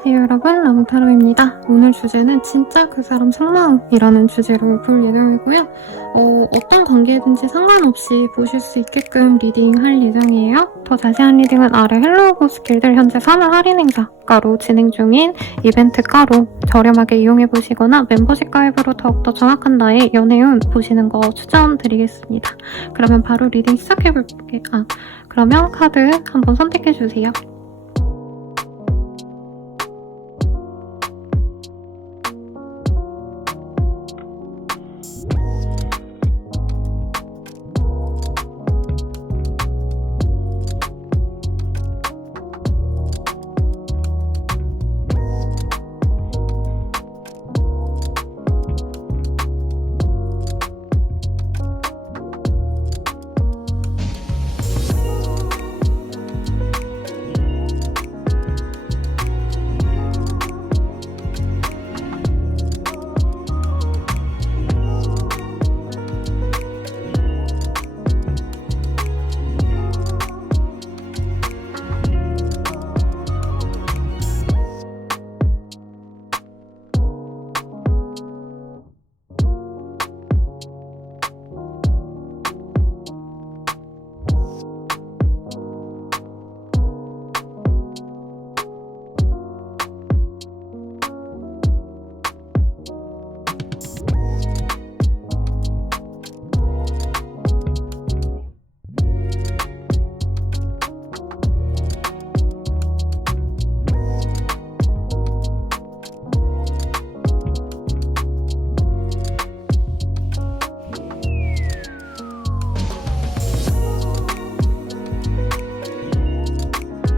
안녕하세요 여러분, 라몽타로입니다. 오늘 주제는 진짜 그 사람 속마음이라는 주제로 볼 예정이고요. 어떤 관계든지 상관없이 보실 수 있게끔 리딩할 예정이에요. 더 자세한 리딩은 아래 헬로우 스킬들 현재 3월 할인 행사가로 진행 중인 이벤트가로 저렴하게 이용해보시거나 멤버십 가입으로 더욱더 정확한 나의 연애운 보시는 거 추천드리겠습니다. 그러면 바로 리딩 시작해볼게요. 그러면 카드 한번 선택해주세요.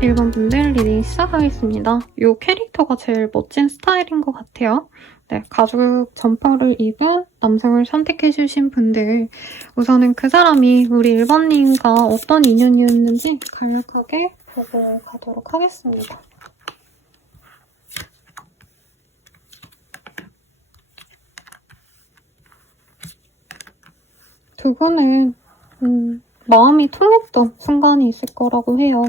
일반 분들 리딩 시작하겠습니다. 이 캐릭터가 제일 멋진 스타일인 것 같아요. 네, 가죽 점퍼를 입은 남성을 선택해주신 분들, 우선은 그 사람이 우리 1번님과 어떤 인연이었는지 간략하게 보고 가도록 하겠습니다. 두 분은 마음이 통했던 순간이 있을 거라고 해요.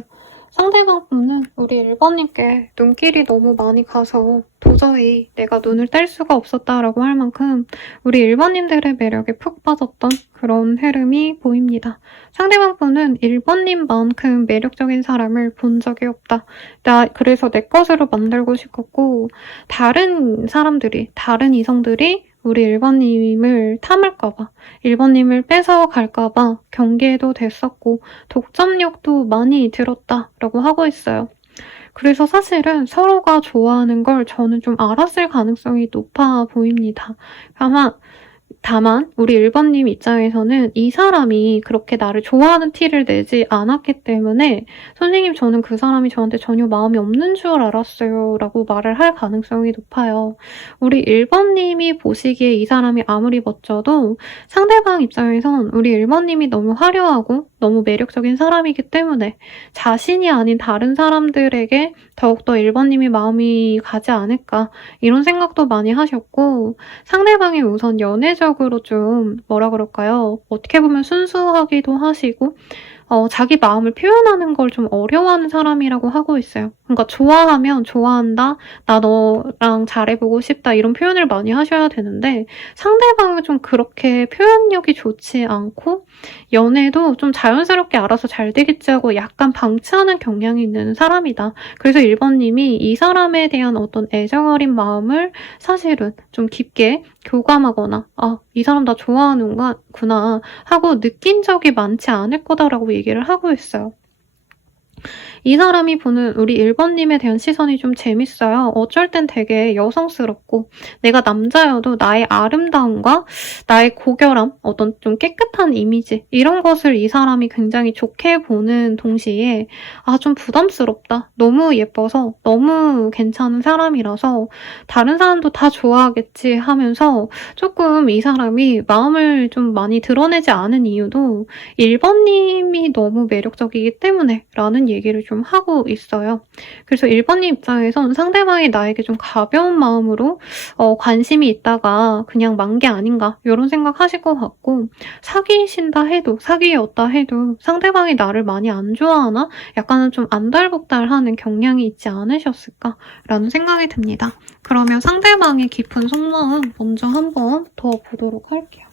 상대방 분은 우리 1번님께 눈길이 너무 많이 가서 도저히 내가 눈을 뗄 수가 없었다라고 할 만큼 우리 1번님들의 매력에 푹 빠졌던 그런 흐름이 보입니다. 상대방 분은 1번님만큼 매력적인 사람을 본 적이 없다. 그래서 내 것으로 만들고 싶었고, 다른 사람들이, 다른 이성들이 우리 1번님을 탐을까봐, 1번님을 뺏어갈까봐 경계도 됐었고 독점력도 많이 들었다라고 하고 있어요. 그래서 사실은 서로가 좋아하는 걸 저는 좀 알았을 가능성이 높아 보입니다. 다만 우리 1번님 입장에서는 이 사람이 그렇게 나를 좋아하는 티를 내지 않았기 때문에 선생님 저는 그 사람이 저한테 전혀 마음이 없는 줄 알았어요 라고 말을 할 가능성이 높아요. 우리 1번님이 보시기에 이 사람이 아무리 멋져도 상대방 입장에선 우리 1번님이 너무 화려하고 너무 매력적인 사람이기 때문에 자신이 아닌 다른 사람들에게 더욱더 1번님이 마음이 가지 않을까 이런 생각도 많이 하셨고, 상대방이 우선 연애적으로 좀 어떻게 보면 순수하기도 하시고 자기 마음을 표현하는 걸 좀 어려워하는 사람이라고 하고 있어요. 그러니까 좋아하면 좋아한다, 나 너랑 잘해보고 싶다 이런 표현을 많이 하셔야 되는데 상대방은 좀 그렇게 표현력이 좋지 않고 연애도 좀 자연스럽게 알아서 잘 되겠지 하고 약간 방치하는 경향이 있는 사람이다. 그래서 1번님이 이 사람에 대한 어떤 애정 어린 마음을 사실은 좀 깊게 교감하거나 이 사람 나 좋아하는구나 하고 느낀 적이 많지 않을 거다라고 얘기를 하고 있어요. 이 사람이 보는 우리 1번님에 대한 시선이 좀 재밌어요. 어쩔 땐 되게 여성스럽고 내가 남자여도 나의 아름다움과 나의 고결함, 어떤 좀 깨끗한 이미지 이런 것을 이 사람이 굉장히 좋게 보는 동시에 좀 부담스럽다. 너무 예뻐서 너무 괜찮은 사람이라서 다른 사람도 다 좋아하겠지 하면서 조금 이 사람이 마음을 좀 많이 드러내지 않은 이유도 1번님이 너무 매력적이기 때문에 라는 얘기를 좀 하고 있어요. 그래서 1번님 입장에선 상대방이 나에게 좀 가벼운 마음으로 관심이 있다가 그냥 만 게 아닌가 이런 생각하실 것 같고, 사귀신다 해도 사귀었다 해도 상대방이 나를 많이 안 좋아하나? 약간은 좀 안달복달하는 경향이 있지 않으셨을까라는 생각이 듭니다. 그러면 상대방의 깊은 속마음 먼저 한번 더 보도록 할게요.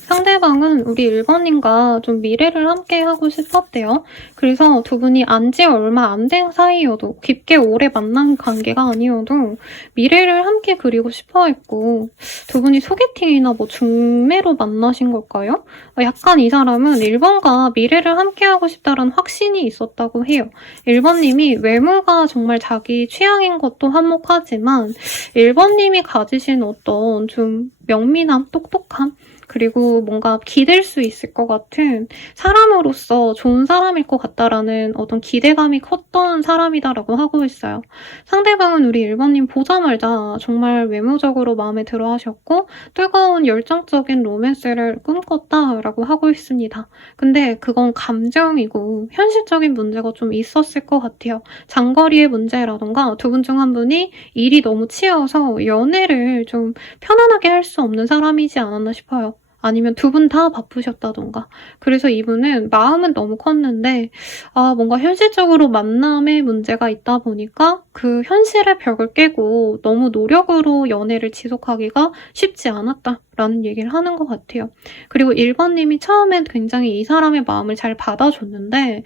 상대방은 우리 1번님과 좀 미래를 함께 하고 싶었대요. 그래서 두 분이 안지 얼마 안 된 사이여도, 깊게 오래 만난 관계가 아니어도 미래를 함께 그리고 싶어 했고, 두 분이 소개팅이나 뭐 중매로 만나신 걸까요? 약간 이 사람은 1번과 미래를 함께 하고 싶다는 확신이 있었다고 해요. 1번님이 외모가 정말 자기 취향인 것도 한몫하지만 1번님이 가지신 어떤 좀 명민함, 똑똑함, 그리고 뭔가 기댈 수 있을 것 같은 사람으로서 좋은 사람일 것 같다라는 어떤 기대감이 컸던 사람이다라고 하고 있어요. 상대방은 우리 1번님 보자마자 정말 외모적으로 마음에 들어 하셨고 뜨거운 열정적인 로맨스를 꿈꿨다라고 하고 있습니다. 근데 그건 감정이고 현실적인 문제가 좀 있었을 것 같아요. 장거리의 문제라던가 두 분 중 한 분이 일이 너무 치여서 연애를 좀 편안하게 할 수 없는 사람이지 않았나 싶어요. 아니면 두 분 다 바쁘셨다던가. 그래서 이분은 마음은 너무 컸는데 뭔가 현실적으로 만남에 문제가 있다 보니까 그 현실의 벽을 깨고 너무 노력으로 연애를 지속하기가 쉽지 않았다라는 얘기를 하는 것 같아요. 그리고 1번님이 처음엔 굉장히 이 사람의 마음을 잘 받아줬는데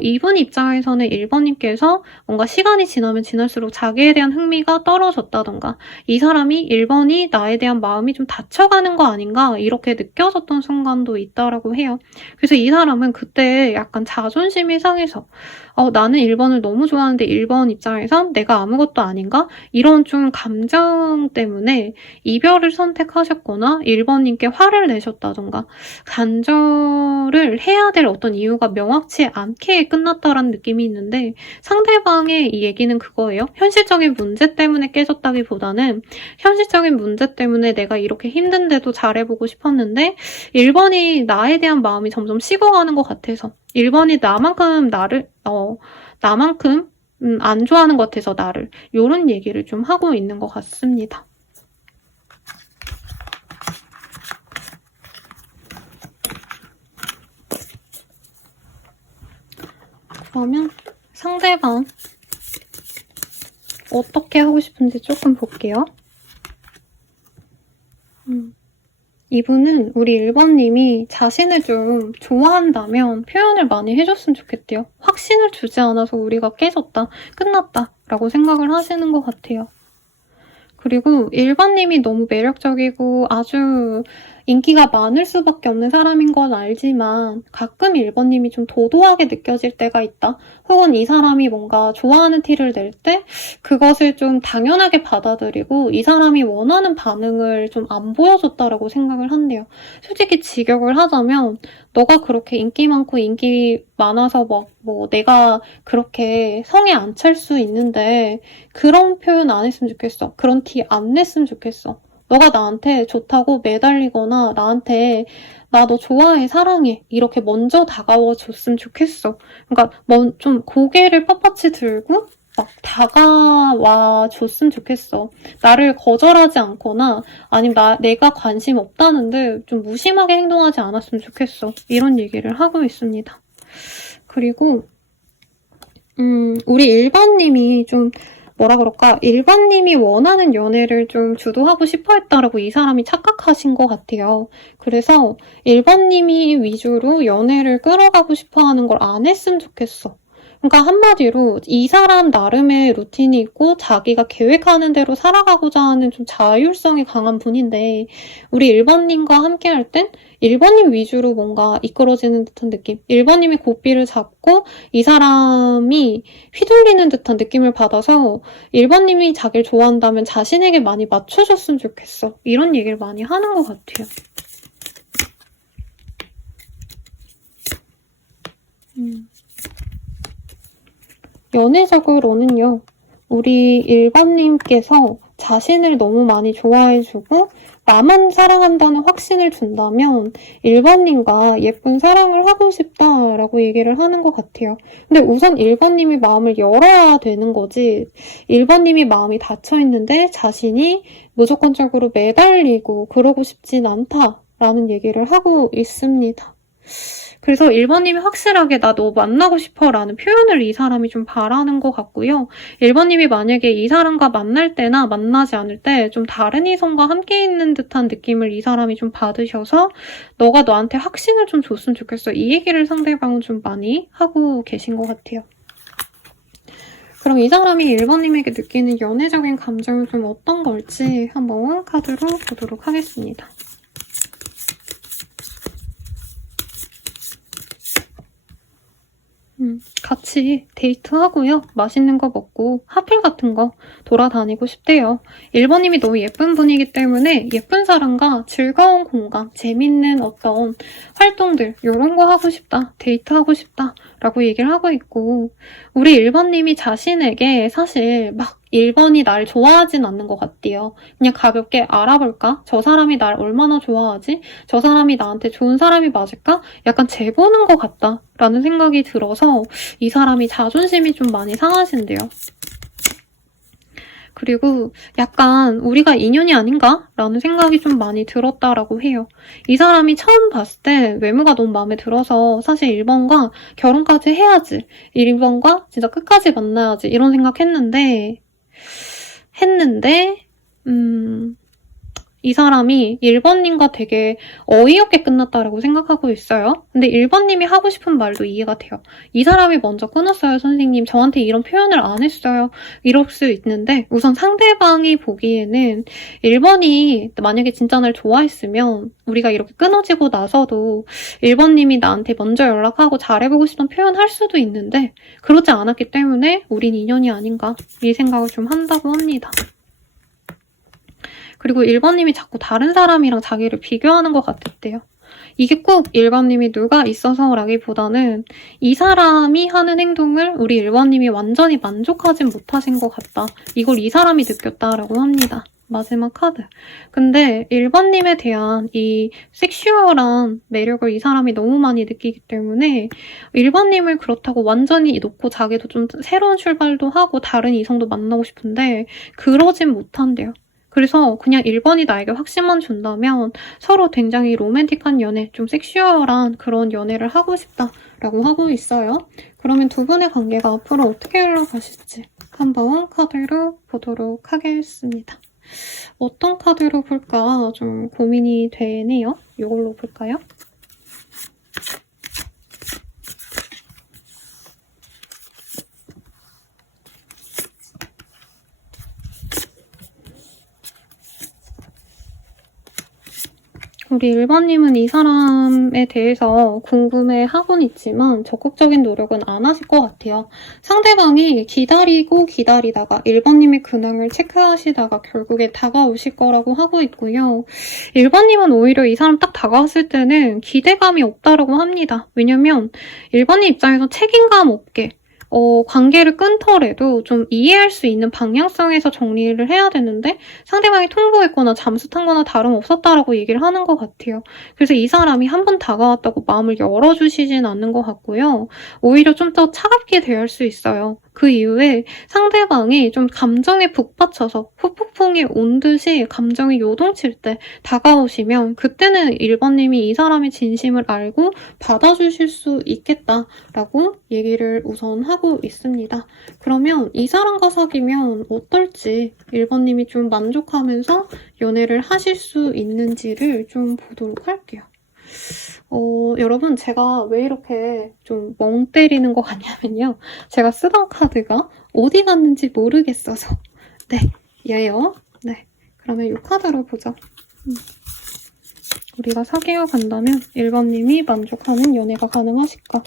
이분 입장에서는 1번님께서 뭔가 시간이 지나면 지날수록 자기에 대한 흥미가 떨어졌다던가, 이 사람이 1번이 나에 대한 마음이 좀 닫혀가는 거 아닌가 이렇게 느껴졌던 순간도 있다라고 해요. 그래서 이 사람은 그때 약간 자존심이 상해서 나는 1번을 너무 좋아하는데 1번 입장에선 내가 아무것도 아닌가? 이런 좀 감정 때문에 이별을 선택하셨거나 1번님께 화를 내셨다던가, 간절을 해야 될 어떤 이유가 명확치 않게 끝났다라는 느낌이 있는데, 상대방의 이 얘기는 그거예요. 현실적인 문제 때문에 깨졌다기보다는 현실적인 문제 때문에 내가 이렇게 힘든데도 잘해보고 싶었는데 1번이 나에 대한 마음이 점점 식어가는 것 같아서, 1번이 나만큼 안 좋아하는 것 같아서 나를, 이런 얘기를 좀 하고 있는 것 같습니다. 그러면 상대방 어떻게 하고 싶은지 조금 볼게요. 이분은 우리 1번님이 자신을 좀 좋아한다면 표현을 많이 해줬으면 좋겠대요. 확신을 주지 않아서 우리가 깨졌다, 끝났다 라고 생각을 하시는 것 같아요. 그리고 1번님이 너무 매력적이고 아주 인기가 많을 수밖에 없는 사람인 건 알지만 가끔 1번님이 좀 도도하게 느껴질 때가 있다. 혹은 이 사람이 뭔가 좋아하는 티를 낼 때 그것을 좀 당연하게 받아들이고 이 사람이 원하는 반응을 좀 안 보여줬다라고 생각을 한대요. 솔직히 직역을 하자면 너가 그렇게 인기 많고 인기 많아서 내가 그렇게 성에 안 찰 수 있는데 그런 표현 안 했으면 좋겠어. 그런 티 안 냈으면 좋겠어. 너가 나한테 좋다고 매달리거나 나한테 나 너 좋아해, 사랑해 이렇게 먼저 다가와 줬으면 좋겠어. 그러니까 좀 고개를 빳빳이 들고 막 다가와 줬으면 좋겠어. 나를 거절하지 않거나 아니면 내가 관심 없다는데 좀 무심하게 행동하지 않았으면 좋겠어. 이런 얘기를 하고 있습니다. 그리고 우리 1번님이 좀 1번님이 원하는 연애를 좀 주도하고 싶어 했다라고 이 사람이 착각하신 것 같아요. 그래서 1번님이 위주로 연애를 끌어가고 싶어 하는 걸 안 했으면 좋겠어. 그러니까 한마디로 이 사람 나름의 루틴이 있고 자기가 계획하는 대로 살아가고자 하는 좀 자율성이 강한 분인데, 우리 1번님과 함께 할 땐 1번님 위주로 뭔가 이끌어지는 듯한 느낌, 1번님이 고삐를 잡고 이 사람이 휘둘리는 듯한 느낌을 받아서 1번님이 자기를 좋아한다면 자신에게 많이 맞춰줬으면 좋겠어. 이런 얘기를 많이 하는 것 같아요. 연애적으로는요, 우리 1번님께서 자신을 너무 많이 좋아해주고 나만 사랑한다는 확신을 준다면 1번님과 예쁜 사랑을 하고 싶다라고 얘기를 하는 것 같아요. 근데 우선 1번님이 마음을 열어야 되는 거지 1번님이 마음이 닫혀있는데 자신이 무조건적으로 매달리고 그러고 싶진 않다라는 얘기를 하고 있습니다. 그래서 1번님이 확실하게 나 너 만나고 싶어 라는 표현을 이 사람이 좀 바라는 것 같고요. 1번님이 만약에 이 사람과 만날 때나 만나지 않을 때 좀 다른 이성과 함께 있는 듯한 느낌을 이 사람이 좀 받으셔서 너가 너한테 확신을 좀 줬으면 좋겠어. 이 얘기를 상대방은 좀 많이 하고 계신 것 같아요. 그럼 이 사람이 1번님에게 느끼는 연애적인 감정은 좀 어떤 걸지 한번 카드로 보도록 하겠습니다. 같이 데이트하고요. 맛있는 거 먹고 핫플 같은 거 돌아다니고 싶대요. 1번님이 너무 예쁜 분이기 때문에 예쁜 사람과 즐거운 공간, 재밌는 어떤 활동들 이런 거 하고 싶다, 데이트하고 싶다 라고 얘기를 하고 있고 우리 1번님이 자신에게 사실 막 1번이 날 좋아하진 않는 것 같대요. 그냥 가볍게 알아볼까? 저 사람이 날 얼마나 좋아하지? 저 사람이 나한테 좋은 사람이 맞을까? 약간 재보는 것 같다 라는 생각이 들어서 이 사람이 자존심이 좀 많이 상하신대요. 그리고 약간 우리가 인연이 아닌가? 라는 생각이 좀 많이 들었다라고 해요. 이 사람이 처음 봤을 때 외모가 너무 마음에 들어서 사실 1번과 결혼까지 해야지. 1번과 진짜 끝까지 만나야지. 이런 생각했는데 이 사람이 1번님과 되게 어이없게 끝났다라고 생각하고 있어요. 근데 1번님이 하고 싶은 말도 이해가 돼요. 이 사람이 먼저 끊었어요, 선생님. 저한테 이런 표현을 안 했어요. 이럴 수 있는데 우선 상대방이 보기에는 1번이 만약에 진짜 날 좋아했으면 우리가 이렇게 끊어지고 나서도 1번님이 나한테 먼저 연락하고 잘해보고 싶은 표현할 수도 있는데 그렇지 않았기 때문에 우린 인연이 아닌가 이 생각을 좀 한다고 합니다. 그리고 1번님이 자꾸 다른 사람이랑 자기를 비교하는 것 같았대요. 이게 꼭 1번님이 누가 있어서라기보다는 이 사람이 하는 행동을 우리 1번님이 완전히 만족하진 못하신 것 같다. 이걸 이 사람이 느꼈다라고 합니다. 마지막 카드. 근데 1번님에 대한 이 섹슈얼한 매력을 이 사람이 너무 많이 느끼기 때문에 1번님을 그렇다고 완전히 놓고 자기도 좀 새로운 출발도 하고 다른 이성도 만나고 싶은데 그러진 못한대요. 그래서 그냥 1번이 나에게 확신만 준다면 서로 굉장히 로맨틱한 연애, 좀 섹슈얼한 그런 연애를 하고 싶다라고 하고 있어요. 그러면 두 분의 관계가 앞으로 어떻게 흘러가실지 한번 카드로 보도록 하겠습니다. 어떤 카드로 볼까 좀 고민이 되네요. 이걸로 볼까요? 우리 1번님은 이 사람에 대해서 궁금해하곤 있지만 적극적인 노력은 안 하실 것 같아요. 상대방이 기다리고 기다리다가 1번님의 근황을 체크하시다가 결국에 다가오실 거라고 하고 있고요. 1번님은 오히려 이 사람 딱 다가왔을 때는 기대감이 없다라고 합니다. 왜냐면 1번님 입장에서 책임감 없게 관계를 끊더라도 좀 이해할 수 있는 방향성에서 정리를 해야 되는데 상대방이 통보했거나 잠수 탄 거나 다름없었다라고 얘기를 하는 것 같아요. 그래서 이 사람이 한 번 다가왔다고 마음을 열어주시진 않는 것 같고요. 오히려 좀 더 차갑게 대할 수 있어요. 그 이후에 상대방이 좀 감정에 북받쳐서 후폭풍이 온 듯이 감정이 요동칠 때 다가오시면 그때는 1번님이 이 사람의 진심을 알고 받아주실 수 있겠다라고 얘기를 우선 하고 있습니다. 그러면 이 사람과 사귀면 어떨지 1번님이 좀 만족하면서 연애를 하실 수 있는지를 좀 보도록 할게요. 여러분 제가 왜 이렇게 좀 멍 때리는 것 같냐면요. 제가 쓰던 카드가 어디 갔는지 모르겠어서. 네, 얘요. 네, 그러면 이 카드로 보죠. 우리가 사귀어 간다면 1번님이 만족하는 연애가 가능하실까?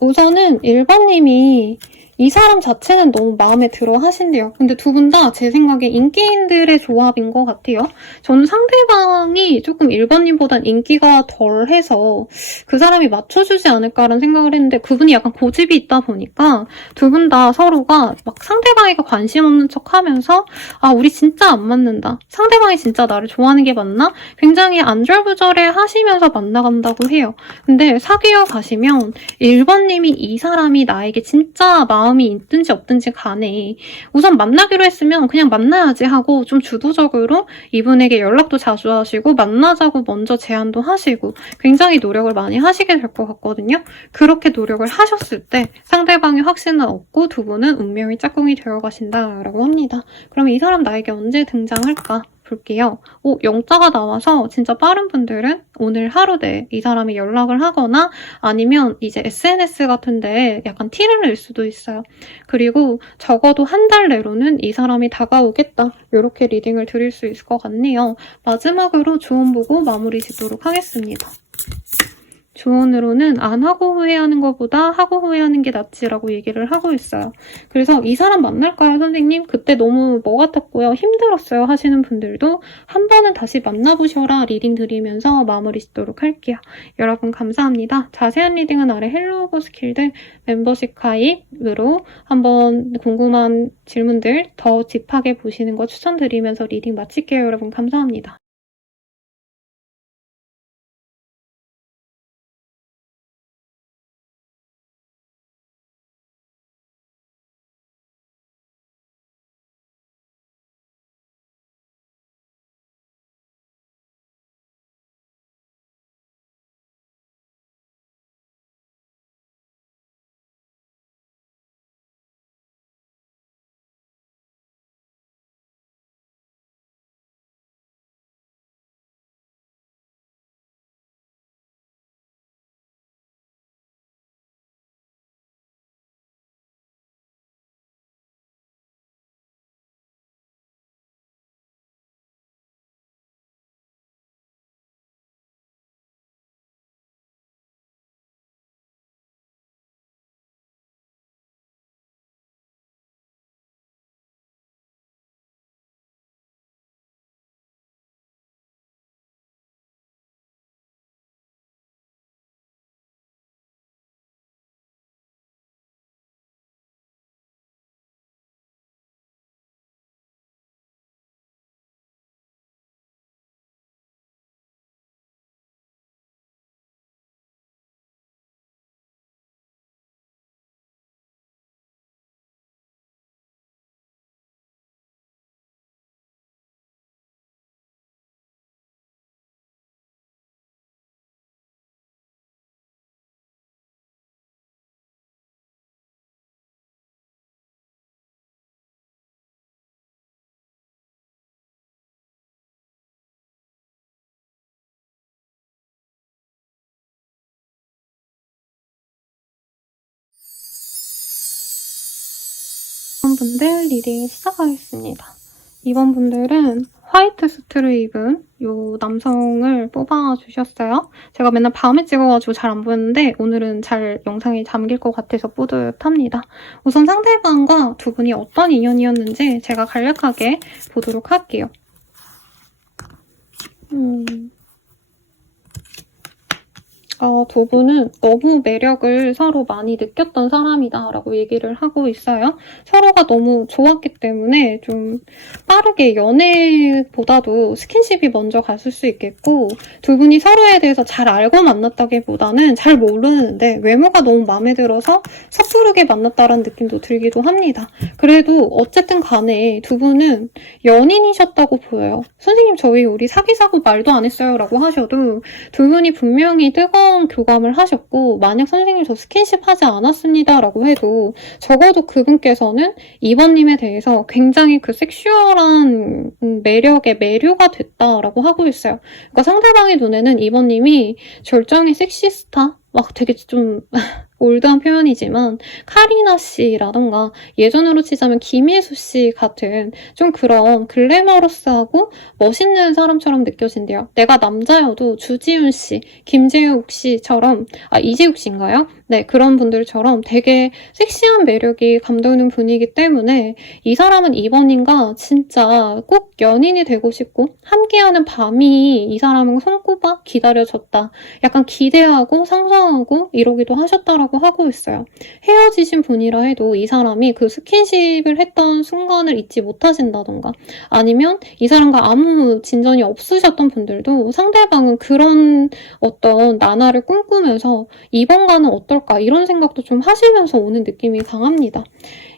우선은 1번님이 이 사람 자체는 너무 마음에 들어 하신대요. 근데 두 분 다 제 생각에 인기인들의 조합인 것 같아요. 저는 상대방이 조금 1번님보단 인기가 덜해서 그 사람이 맞춰주지 않을까라는 생각을 했는데 그분이 약간 고집이 있다 보니까 두 분 다 서로가 막 상대방에게 관심 없는 척 하면서 아, 우리 진짜 안 맞는다. 상대방이 진짜 나를 좋아하는 게 맞나? 굉장히 안절부절해 하시면서 만나간다고 해요. 근데 사귀어 가시면 1번님이 이 사람이 나에게 진짜 마음이 있든지 없든지 간에 우선 만나기로 했으면 그냥 만나야지 하고 좀 주도적으로 이분에게 연락도 자주 하시고 만나자고 먼저 제안도 하시고 굉장히 노력을 많이 하시게 될 것 같거든요. 그렇게 노력을 하셨을 때 상대방의 확신을 얻고 두 분은 운명의 짝꿍이 되어 가신다라고 합니다. 그럼 이 사람 나에게 언제 등장할까? 볼게요. 영자가 나와서 진짜 빠른 분들은 오늘 하루 내에 이 사람이 연락을 하거나 아니면 이제 SNS 같은데 약간 티를 낼 수도 있어요. 그리고 적어도 한 달 내로는 이 사람이 다가오겠다. 이렇게 리딩을 드릴 수 있을 것 같네요. 마지막으로 조언 보고 마무리 짓도록 하겠습니다. 조언으로는 안 하고 후회하는 것보다 하고 후회하는 게 낫지라고 얘기를 하고 있어요. 그래서 이 사람 만날까요, 선생님? 그때 너무 뭐 같았고요. 힘들었어요 하시는 분들도 한 번은 다시 만나보셔라 리딩 드리면서 마무리 짓도록 할게요. 여러분 감사합니다. 자세한 리딩은 아래 헬로우 버스킬드 멤버십 가입으로 한번 궁금한 질문들 더 딥하게 보시는 거 추천드리면서 리딩 마칠게요. 여러분 감사합니다. 분들 리딩 시작하겠습니다. 이번 분들은 화이트 수트를 입은 이 남성을 뽑아주셨어요. 제가 맨날 밤에 찍어가지고 잘 안 보였는데 오늘은 잘 영상에 담길 것 같아서 뿌듯합니다. 우선 상대방과 두 분이 어떤 인연이었는지 제가 간략하게 보도록 할게요. 두 분은 너무 매력을 서로 많이 느꼈던 사람이다 라고 얘기를 하고 있어요. 서로가 너무 좋았기 때문에 좀 빠르게 연애보다도 스킨십이 먼저 갔을 수 있겠고 두 분이 서로에 대해서 잘 알고 만났다기보다는 잘 모르는데 외모가 너무 마음에 들어서 섣부르게 만났다라는 느낌도 들기도 합니다. 그래도 어쨌든 간에 두 분은 연인이셨다고 보여요. 선생님 저희 우리 사귀자고 말도 안 했어요 라고 하셔도 두 분이 분명히 뜨거운 교감을 하셨고 만약 선생님 저 스킨십 하지 않았습니다 라고 해도 적어도 그분께서는 2번님에 대해서 굉장히 그 섹슈얼한 매력에 매료가 됐다라고 하고 있어요. 그러니까 상대방의 눈에는 2번님이 절정의 섹시스타? 막 되게 좀 올드한 표현이지만 카리나 씨라던가 예전으로 치자면 김혜수 씨 같은 좀 그런 글래머러스하고 멋있는 사람처럼 느껴진대요. 내가 남자여도 주지훈 씨, 김재욱 씨처럼 이재욱 씨인가요? 네, 그런 분들처럼 되게 섹시한 매력이 감도는 분이기 때문에 이 사람은 2번님과 진짜 꼭 연인이 되고 싶고 함께하는 밤이 이 사람은 손꼽아 기다려졌다. 약간 기대하고 상상하고 이러기도 하셨다라고 하고 있어요. 헤어지신 분이라 해도 이 사람이 그 스킨십을 했던 순간을 잊지 못하신다던가 아니면 이 사람과 아무 진전이 없으셨던 분들도 상대방은 그런 어떤 나날을 꿈꾸면서 2번과는 어떨까 이런 생각도 좀 하시면서 오는 느낌이 강합니다.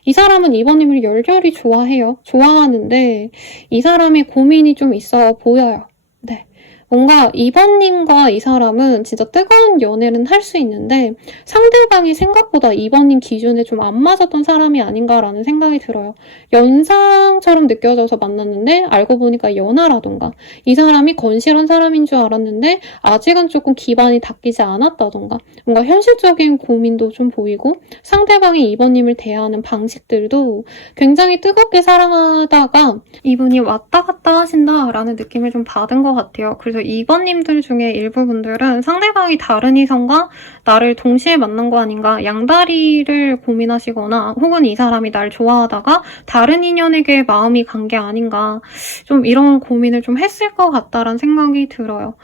이 사람은 2번님을 열렬히 좋아해요. 좋아하는데 이 사람이 고민이 좀 있어 보여요. 네. 뭔가 2번님과 이 사람은 진짜 뜨거운 연애는 할 수 있는데 상대방이 생각보다 2번님 기준에 좀 안 맞았던 사람이 아닌가라는 생각이 들어요. 연상처럼 느껴져서 만났는데 알고 보니까 연하라던가 이 사람이 건실한 사람인 줄 알았는데 아직은 조금 기반이 닦이지 않았다던가 뭔가 현실적인 고민도 좀 보이고 상대방이 2번님을 대하는 방식들도 굉장히 뜨겁게 사랑하다가 이분이 왔다 갔다 하신다라는 느낌을 좀 받은 것 같아요. 그래서 2번님들 중에 일부 분들은 상대방이 다른 이성과 나를 동시에 만난 거 아닌가 양다리를 고민하시거나 혹은 이 사람이 날 좋아하다가 다른 인연에게 마음이 간 게 아닌가 좀 이런 고민을 좀 했을 것 같다라는 생각이 들어요.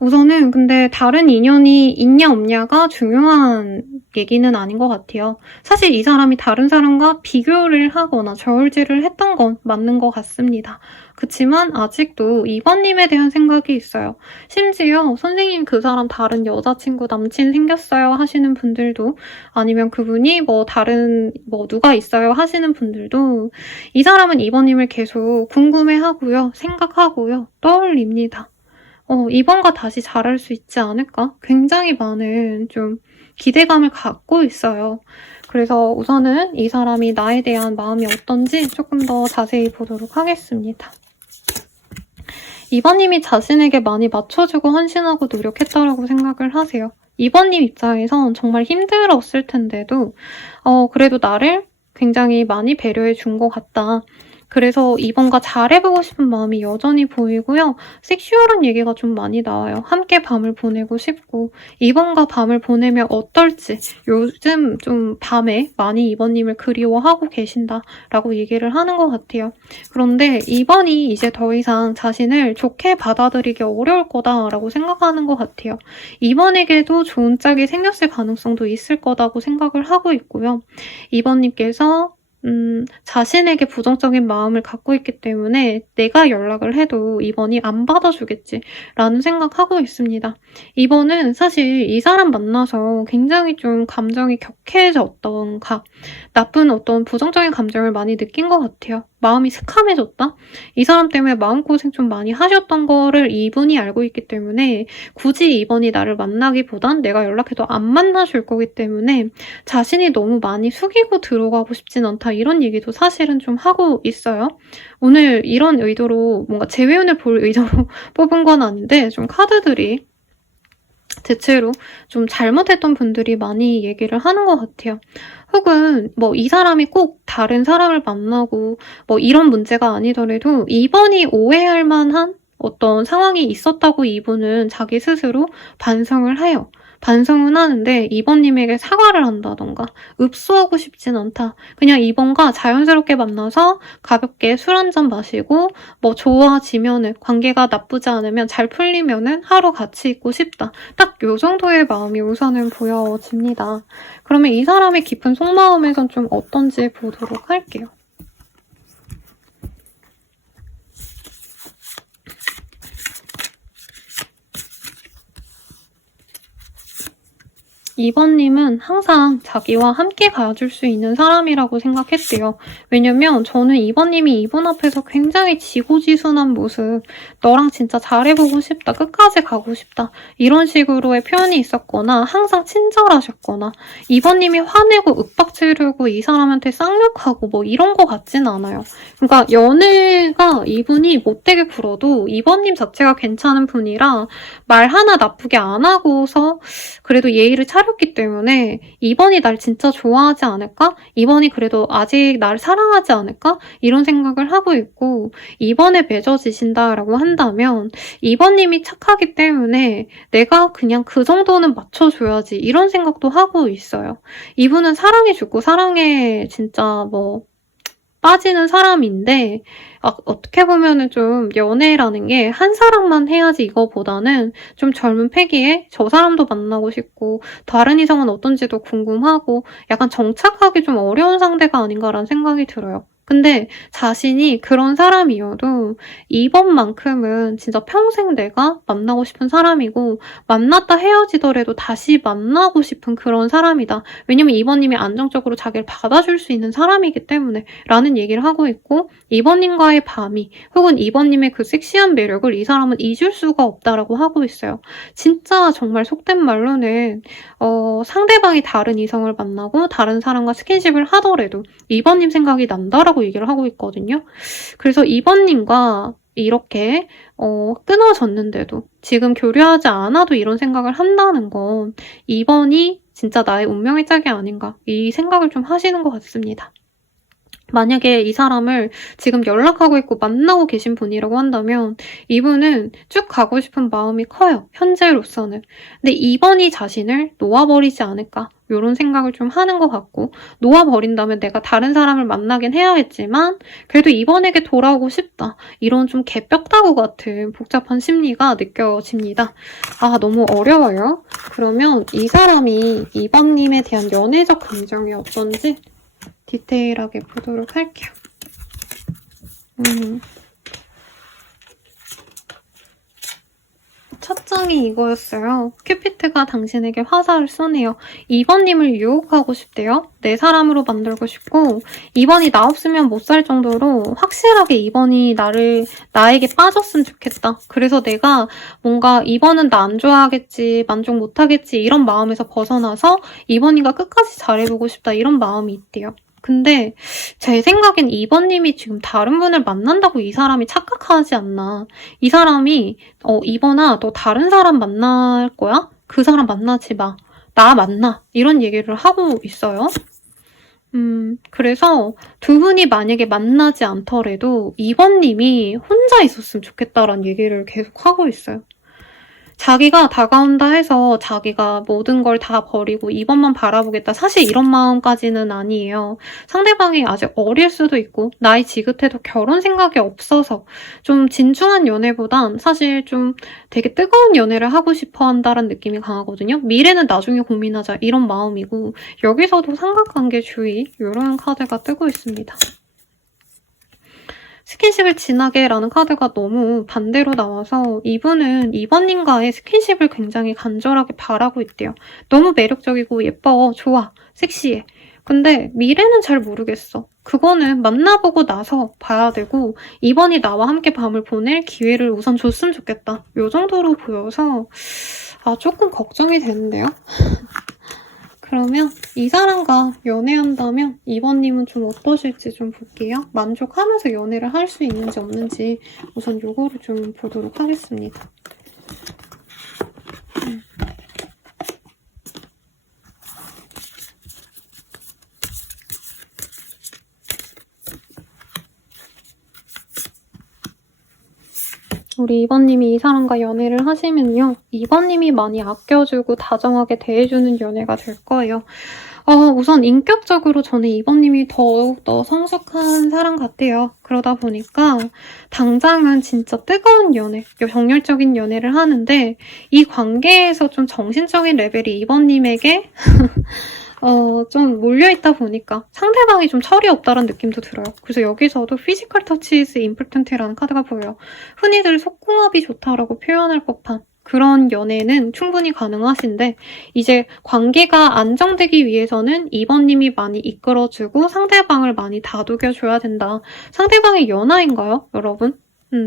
우선은 근데 다른 인연이 있냐 없냐가 중요한 얘기는 아닌 것 같아요. 사실 이 사람이 다른 사람과 비교를 하거나 저울질을 했던 건 맞는 것 같습니다. 그치만 아직도 2번님에 대한 생각이 있어요. 심지어 선생님 그 사람 다른 여자친구 남친 생겼어요 하시는 분들도 아니면 그분이 다른 누가 있어요 하시는 분들도 이 사람은 2번님을 계속 궁금해하고요. 생각하고요. 떠올립니다. 2번과 다시 잘할 수 있지 않을까? 굉장히 많은 좀 기대감을 갖고 있어요. 그래서 우선은 이 사람이 나에 대한 마음이 어떤지 조금 더 자세히 보도록 하겠습니다. 2번님이 자신에게 많이 맞춰주고 헌신하고 노력했다라고 생각을 하세요. 2번님 입장에선 정말 힘들었을 텐데도 그래도 나를 굉장히 많이 배려해 준 것 같다. 그래서 2번과 잘해보고 싶은 마음이 여전히 보이고요. 섹슈얼한 얘기가 좀 많이 나와요. 함께 밤을 보내고 싶고 2번과 밤을 보내면 어떨지 요즘 좀 밤에 많이 2번님을 그리워하고 계신다라고 얘기를 하는 것 같아요. 그런데 2번이 이제 더 이상 자신을 좋게 받아들이기 어려울 거다라고 생각하는 것 같아요. 2번에게도 좋은 짝이 생겼을 가능성도 있을 거다고 생각을 하고 있고요. 2번님께서 자신에게 부정적인 마음을 갖고 있기 때문에 내가 연락을 해도 2번이 안 받아주겠지라는 생각하고 있습니다. 2번은 사실 이 사람 만나서 굉장히 좀 감정이 격해졌던가 나쁜 어떤 부정적인 감정을 많이 느낀 것 같아요. 마음이 슥함해졌다? 이 사람 때문에 마음고생 좀 많이 하셨던 거를 이분이 알고 있기 때문에 굳이 이번이 나를 만나기보단 내가 연락해도 안 만나줄 거기 때문에 자신이 너무 많이 숙이고 들어가고 싶진 않다 이런 얘기도 사실은 좀 하고 있어요. 오늘 이런 의도로 뭔가 재회운을 볼 의도로 뽑은 건 아닌데 좀 카드들이 대체로 좀 잘못했던 분들이 많이 얘기를 하는 것 같아요. 혹은 이 사람이 꼭 다른 사람을 만나고 이런 문제가 아니더라도 이번이 오해할 만한 어떤 상황이 있었다고 이분은 자기 스스로 반성을 해요. 반성은 하는데 2번님에게 사과를 한다던가 읍소하고 싶진 않다. 그냥 2번과 자연스럽게 만나서 가볍게 술 한잔 마시고 좋아지면은 관계가 나쁘지 않으면 잘 풀리면은 하루 같이 있고 싶다. 딱 요 정도의 마음이 우선은 보여집니다. 그러면 이 사람의 깊은 속마음에선 좀 어떤지 보도록 할게요. 2번님은 항상 자기와 함께 가줄 수 있는 사람이라고 생각했대요. 왜냐면 저는 2번님이 이분 앞에서 굉장히 지고지순한 모습, 너랑 진짜 잘해보고 싶다, 끝까지 가고 싶다 이런 식으로의 표현이 있었거나 항상 친절하셨거나 2번님이 화내고 윽박지르고 이 사람한테 쌍욕하고 이런 거 같진 않아요. 그러니까 연애가 이분이 못되게 굴어도 2번님 자체가 괜찮은 분이라 말 하나 나쁘게 안 하고서 그래도 예의를 차리고 차렸기 때문에 2번이 날 진짜 좋아하지 않을까? 2번이 그래도 아직 날 사랑하지 않을까? 이런 생각을 하고 있고 2번에 맺어지신다라고 한다면 2번님이 착하기 때문에 내가 그냥 그 정도는 맞춰줘야지 이런 생각도 하고 있어요. 이분은 사랑해주고 사랑에 진짜 빠지는 사람인데 어떻게 보면은 좀 연애라는 게 한 사람만 해야지 이거보다는 좀 젊은 패기에 저 사람도 만나고 싶고 다른 이성은 어떤지도 궁금하고 약간 정착하기 좀 어려운 상대가 아닌가라는 생각이 들어요. 근데 자신이 그런 사람이어도 2번만큼은 진짜 평생 내가 만나고 싶은 사람이고 만났다 헤어지더라도 다시 만나고 싶은 그런 사람이다. 왜냐면 2번님이 안정적으로 자기를 받아줄 수 있는 사람이기 때문에 라는 얘기를 하고 있고 2번님과의 밤이 혹은 2번님의 그 섹시한 매력을 이 사람은 잊을 수가 없다라고 하고 있어요. 진짜 정말 속된 말로는 상대방이 다른 이성을 만나고 다른 사람과 스킨십을 하더라도 2번님 생각이 난다라고 얘기를 하고 있거든요. 그래서 2번님과 이렇게 끊어졌는데도 지금 교류하지 않아도 이런 생각을 한다는 건 2번이 진짜 나의 운명의 짝이 아닌가 이 생각을 좀 하시는 것 같습니다. 만약에 이 사람을 지금 연락하고 있고 만나고 계신 분이라고 한다면 이분은 쭉 가고 싶은 마음이 커요. 현재로서는. 근데 2번이 자신을 놓아버리지 않을까 이런 생각을 좀 하는 것 같고 놓아버린다면 내가 다른 사람을 만나긴 해야겠지만 그래도 2번에게 돌아오고 싶다. 이런 좀 개벽다구 같은 복잡한 심리가 느껴집니다. 너무 어려워요. 그러면 이 사람이 2번님에 대한 연애적 감정이 어떤지 디테일하게 보도록 할게요. 첫 장이 이거였어요. 큐피트가 당신에게 화살을 쏘네요. 2번님을 유혹하고 싶대요. 내 사람으로 만들고 싶고 2번이 나 없으면 못 살 정도로 확실하게 2번이 나에게 빠졌으면 좋겠다. 그래서 내가 뭔가 2번은 나 안 좋아하겠지, 만족 못하겠지 이런 마음에서 벗어나서 2번이가 끝까지 잘해보고 싶다 이런 마음이 있대요. 근데 제 생각엔 2번님이 지금 다른 분을 만난다고 이 사람이 착각하지 않나. 이 사람이 2번아 너 다른 사람 만날 거야? 그 사람 만나지 마. 나 만나. 이런 얘기를 하고 있어요. 그래서 두 분이 만약에 만나지 않더라도 2번님이 혼자 있었으면 좋겠다라는 얘기를 계속 하고 있어요. 자기가 다가온다 해서 자기가 모든 걸 다 버리고 2번만 바라보겠다. 사실 이런 마음까지는 아니에요. 상대방이 아직 어릴 수도 있고 나이 지긋해도 결혼 생각이 없어서 좀 진중한 연애보단 사실 좀 되게 뜨거운 연애를 하고 싶어 한다는 느낌이 강하거든요. 미래는 나중에 고민하자 이런 마음이고 여기서도 삼각관계 주의 이런 카드가 뜨고 있습니다. 스킨십을 진하게 라는 카드가 너무 반대로 나와서 이분은 2번님과의 스킨십을 굉장히 간절하게 바라고 있대요. 너무 매력적이고 예뻐, 좋아, 섹시해. 근데 미래는 잘 모르겠어. 그거는 만나보고 나서 봐야 되고 2번이 나와 함께 밤을 보낼 기회를 우선 줬으면 좋겠다. 이 정도로 보여서 조금 걱정이 되는데요. 그러면 이 사람과 연애한다면 2번님은 좀 어떠실지 좀 볼게요. 만족하면서 연애를 할 수 있는지 없는지 우선 요거를 좀 보도록 하겠습니다. 우리 2번님이 이 사람과 연애를 하시면요. 2번님이 많이 아껴주고 다정하게 대해주는 연애가 될 거예요. 우선 인격적으로 저는 2번님이 더욱더 성숙한 사람 같아요. 그러다 보니까 당장은 진짜 뜨거운 연애, 정열적인 연애를 하는데 이 관계에서 좀 정신적인 레벨이 2번님에게 좀 몰려있다 보니까 상대방이 좀 철이 없다는 느낌도 들어요. 그래서 여기서도 physical touch is important라는 카드가 보여요. 흔히들 속궁합이 좋다라고 표현할 법한 그런 연애는 충분히 가능하신데 이제 관계가 안정되기 위해서는 2번님이 많이 이끌어주고 상대방을 많이 다독여줘야 된다. 상대방이 연하인가요, 여러분?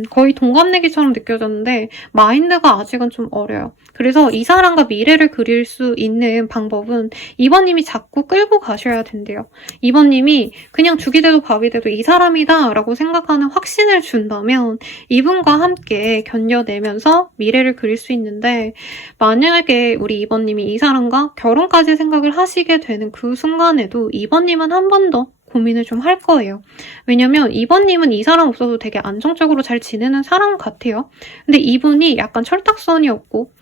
거의 동갑내기처럼 느껴졌는데 마인드가 아직은 좀 어려요. 그래서 이 사람과 미래를 그릴 수 있는 방법은 2번님이 자꾸 끌고 가셔야 된대요. 2번님이 그냥 죽이 돼도 밥이 돼도 이 사람이다 라고 생각하는 확신을 준다면 이분과 함께 견뎌내면서 미래를 그릴 수 있는데, 만약에 우리 2번님이 이 사람과 결혼까지 생각을 하시게 되는 그 순간에도 2번님은 한 번 더 고민을 좀 할 거예요. 왜냐면 2번님은 이 사람 없어도 되게 안정적으로 잘 지내는 사람 같아요. 근데 이분이 약간 철딱선이 없고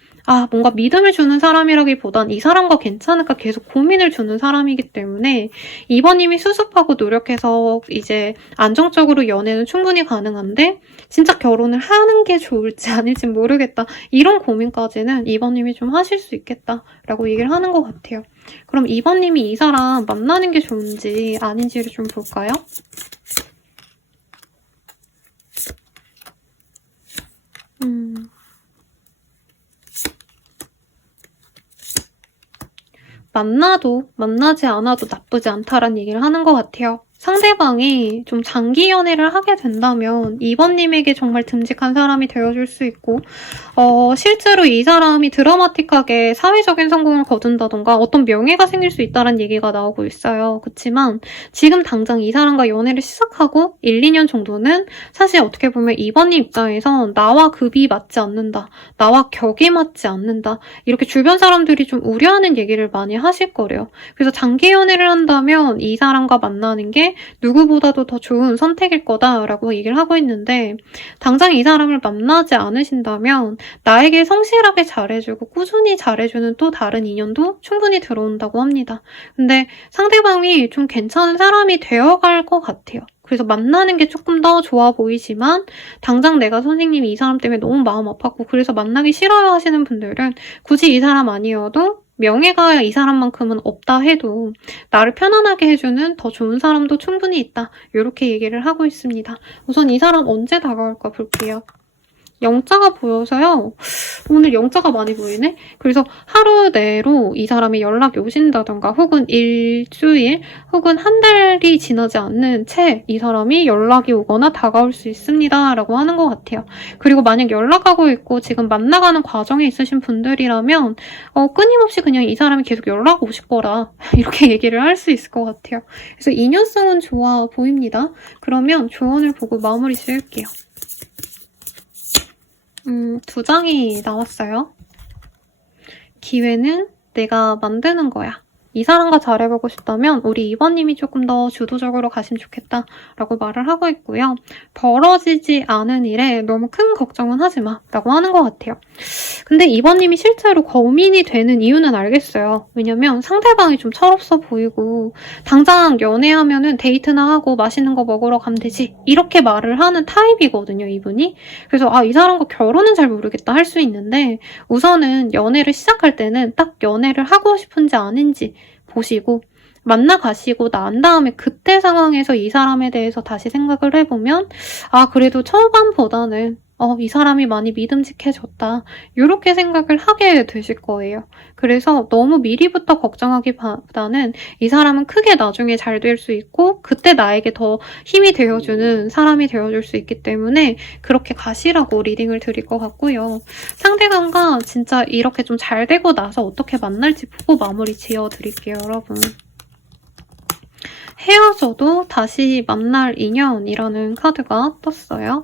뭔가 믿음을 주는 사람이라기보단 이 사람과 괜찮을까 계속 고민을 주는 사람이기 때문에 2번님이 수습하고 노력해서 이제 안정적으로 연애는 충분히 가능한데 진짜 결혼을 하는 게 좋을지 아닐지 모르겠다. 이런 고민까지는 2번님이 좀 하실 수 있겠다라고 얘기를 하는 것 같아요. 그럼 2번님이 이 사람 만나는 게 좋은지 아닌지를 좀 볼까요? 만나도 만나지 않아도 나쁘지 않다라는 얘기를 하는 것 같아요. 상대방이 좀 장기 연애를 하게 된다면 2번님에게 정말 듬직한 사람이 되어줄 수 있고 실제로 이 사람이 드라마틱하게 사회적인 성공을 거둔다던가 어떤 명예가 생길 수 있다는 얘기가 나오고 있어요. 그렇지만 지금 당장 이 사람과 연애를 시작하고 1, 2년 정도는 사실 어떻게 보면 2번님 입장에선 나와 급이 맞지 않는다, 나와 격이 맞지 않는다, 이렇게 주변 사람들이 좀 우려하는 얘기를 많이 하실 거래요. 그래서 장기 연애를 한다면 이 사람과 만나는 게 누구보다도 더 좋은 선택일 거다라고 얘기를 하고 있는데, 당장 이 사람을 만나지 않으신다면 나에게 성실하게 잘해주고 꾸준히 잘해주는 또 다른 인연도 충분히 들어온다고 합니다. 근데 상대방이 좀 괜찮은 사람이 되어갈 것 같아요. 그래서 만나는 게 조금 더 좋아 보이지만 당장 내가 선생님이 이 사람 때문에 너무 마음 아팠고 그래서 만나기 싫어요 하시는 분들은 굳이 이 사람 아니어도 명예가 이 사람만큼은 없다 해도 나를 편안하게 해주는 더 좋은 사람도 충분히 있다, 이렇게 얘기를 하고 있습니다. 우선 이 사람 언제 다가올까 볼게요. 영자가 보여서요. 오늘 영자가 많이 보이네? 그래서 하루 내로 이 사람이 연락이 오신다던가 혹은 일주일 혹은 한 달이 지나지 않는 채 이 사람이 연락이 오거나 다가올 수 있습니다 라고 하는 것 같아요. 그리고 만약 연락하고 있고 지금 만나가는 과정에 있으신 분들이라면 끊임없이 그냥 이 사람이 계속 연락 오실 거라 이렇게 얘기를 할 수 있을 것 같아요. 그래서 인연성은 좋아 보입니다. 그러면 조언을 보고 마무리 지을게요. 2장이 나왔어요. 기회는 내가 만드는 거야. 이 사람과 잘해보고 싶다면 우리 2번님이 조금 더 주도적으로 가시면 좋겠다라고 말을 하고 있고요. 벌어지지 않은 일에 너무 큰 걱정은 하지 마 라고 하는 것 같아요. 근데 2번님이 실제로 고민이 되는 이유는 알겠어요. 왜냐면 상대방이 좀 철없어 보이고 당장 연애하면은 데이트나 하고 맛있는 거 먹으러 가면 되지 이렇게 말을 하는 타입이거든요, 이분이. 그래서 이 사람과 결혼은 잘 모르겠다 할 수 있는데 우선은 연애를 시작할 때는 딱 연애를 하고 싶은지 아닌지 보시고 만나가시고 난 다음에 그때 상황에서 이 사람에 대해서 다시 생각을 해보면 그래도 초반보다는 이 사람이 많이 믿음직해졌다, 이렇게 생각을 하게 되실 거예요. 그래서 너무 미리부터 걱정하기보다는 이 사람은 크게 나중에 잘 될 수 있고 그때 나에게 더 힘이 되어주는 사람이 되어줄 수 있기 때문에 그렇게 가시라고 리딩을 드릴 것 같고요. 상대방과 진짜 이렇게 좀 잘 되고 나서 어떻게 만날지 보고 마무리 지어드릴게요, 여러분. 헤어져도 다시 만날 인연이라는 카드가 떴어요.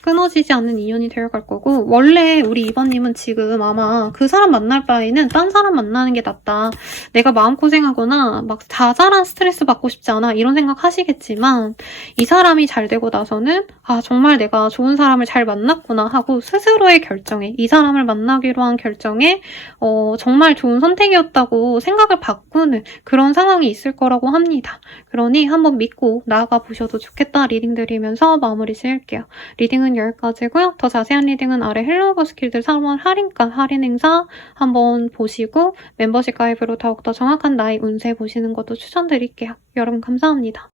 끊어지지 않는 인연이 되어갈 거고, 원래 우리 2번님은 지금 아마 그 사람 만날 바에는 딴 사람 만나는 게 낫다, 내가 마음고생하거나 막 자잘한 스트레스 받고 싶지 않아 이런 생각 하시겠지만 이 사람이 잘 되고 나서는 정말 내가 좋은 사람을 잘 만났구나 하고 스스로의 결정에, 이 사람을 만나기로 한 결정에 정말 좋은 선택이었다고 생각을 바꾸는 그런 상황이 있을 거라고 합니다. 그러니 한번 믿고 나아가 보셔도 좋겠다 리딩 드리면서 마무리 지을게요. 리딩은 여기까지고요. 더 자세한 리딩은 아래 헬로우버 스킬들 3월 할인가 할인 행사 한번 보시고 멤버십 가입으로 더욱더 정확한 나의 운세 보시는 것도 추천드릴게요. 여러분 감사합니다.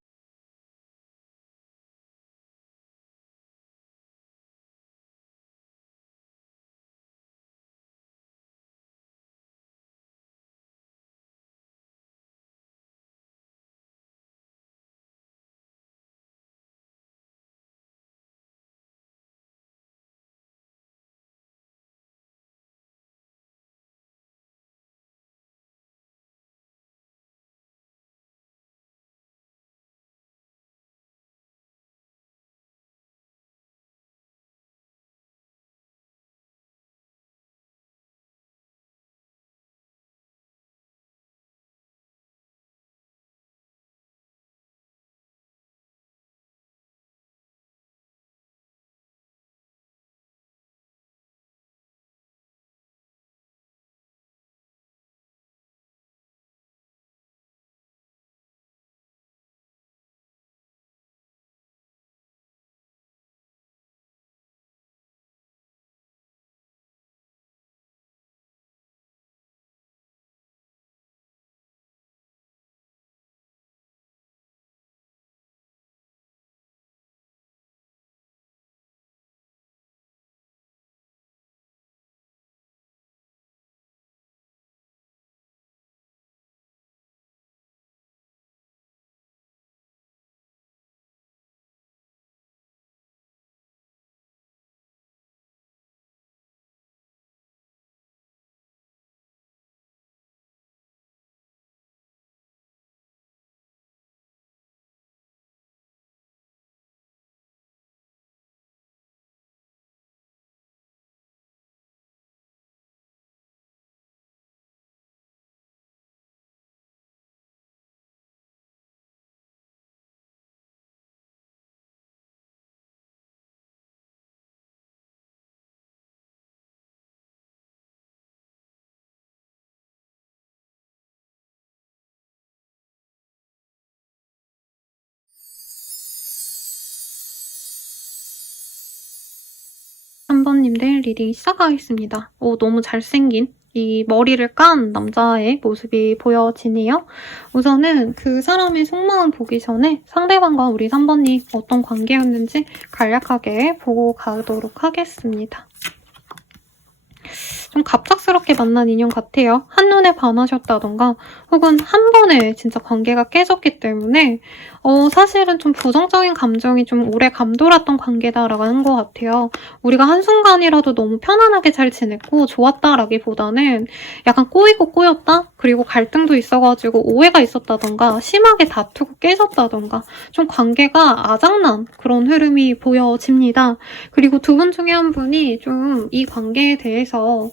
3번님들 리딩 시작하겠습니다. 너무 잘생긴 이 머리를 깐 남자의 모습이 보여지네요. 우선은 그 사람의 속마음 보기 전에 상대방과 우리 3번님 어떤 관계였는지 간략하게 보고 가도록 하겠습니다. 좀 갑작스럽게 만난 인연 같아요. 한눈에 반하셨다던가 혹은 한 번에 진짜 관계가 깨졌기 때문에 사실은 좀 부정적인 감정이 좀 오래 감돌았던 관계다라고 하는 것 같아요. 우리가 한순간이라도 너무 편안하게 잘 지냈고 좋았다라기보다는 약간 꼬이고 꼬였다? 그리고 갈등도 있어가지고 오해가 있었다던가 심하게 다투고 깨졌다던가 좀 관계가 아작난 그런 흐름이 보여집니다. 그리고 두 분 중에 한 분이 좀 이 관계에 대해서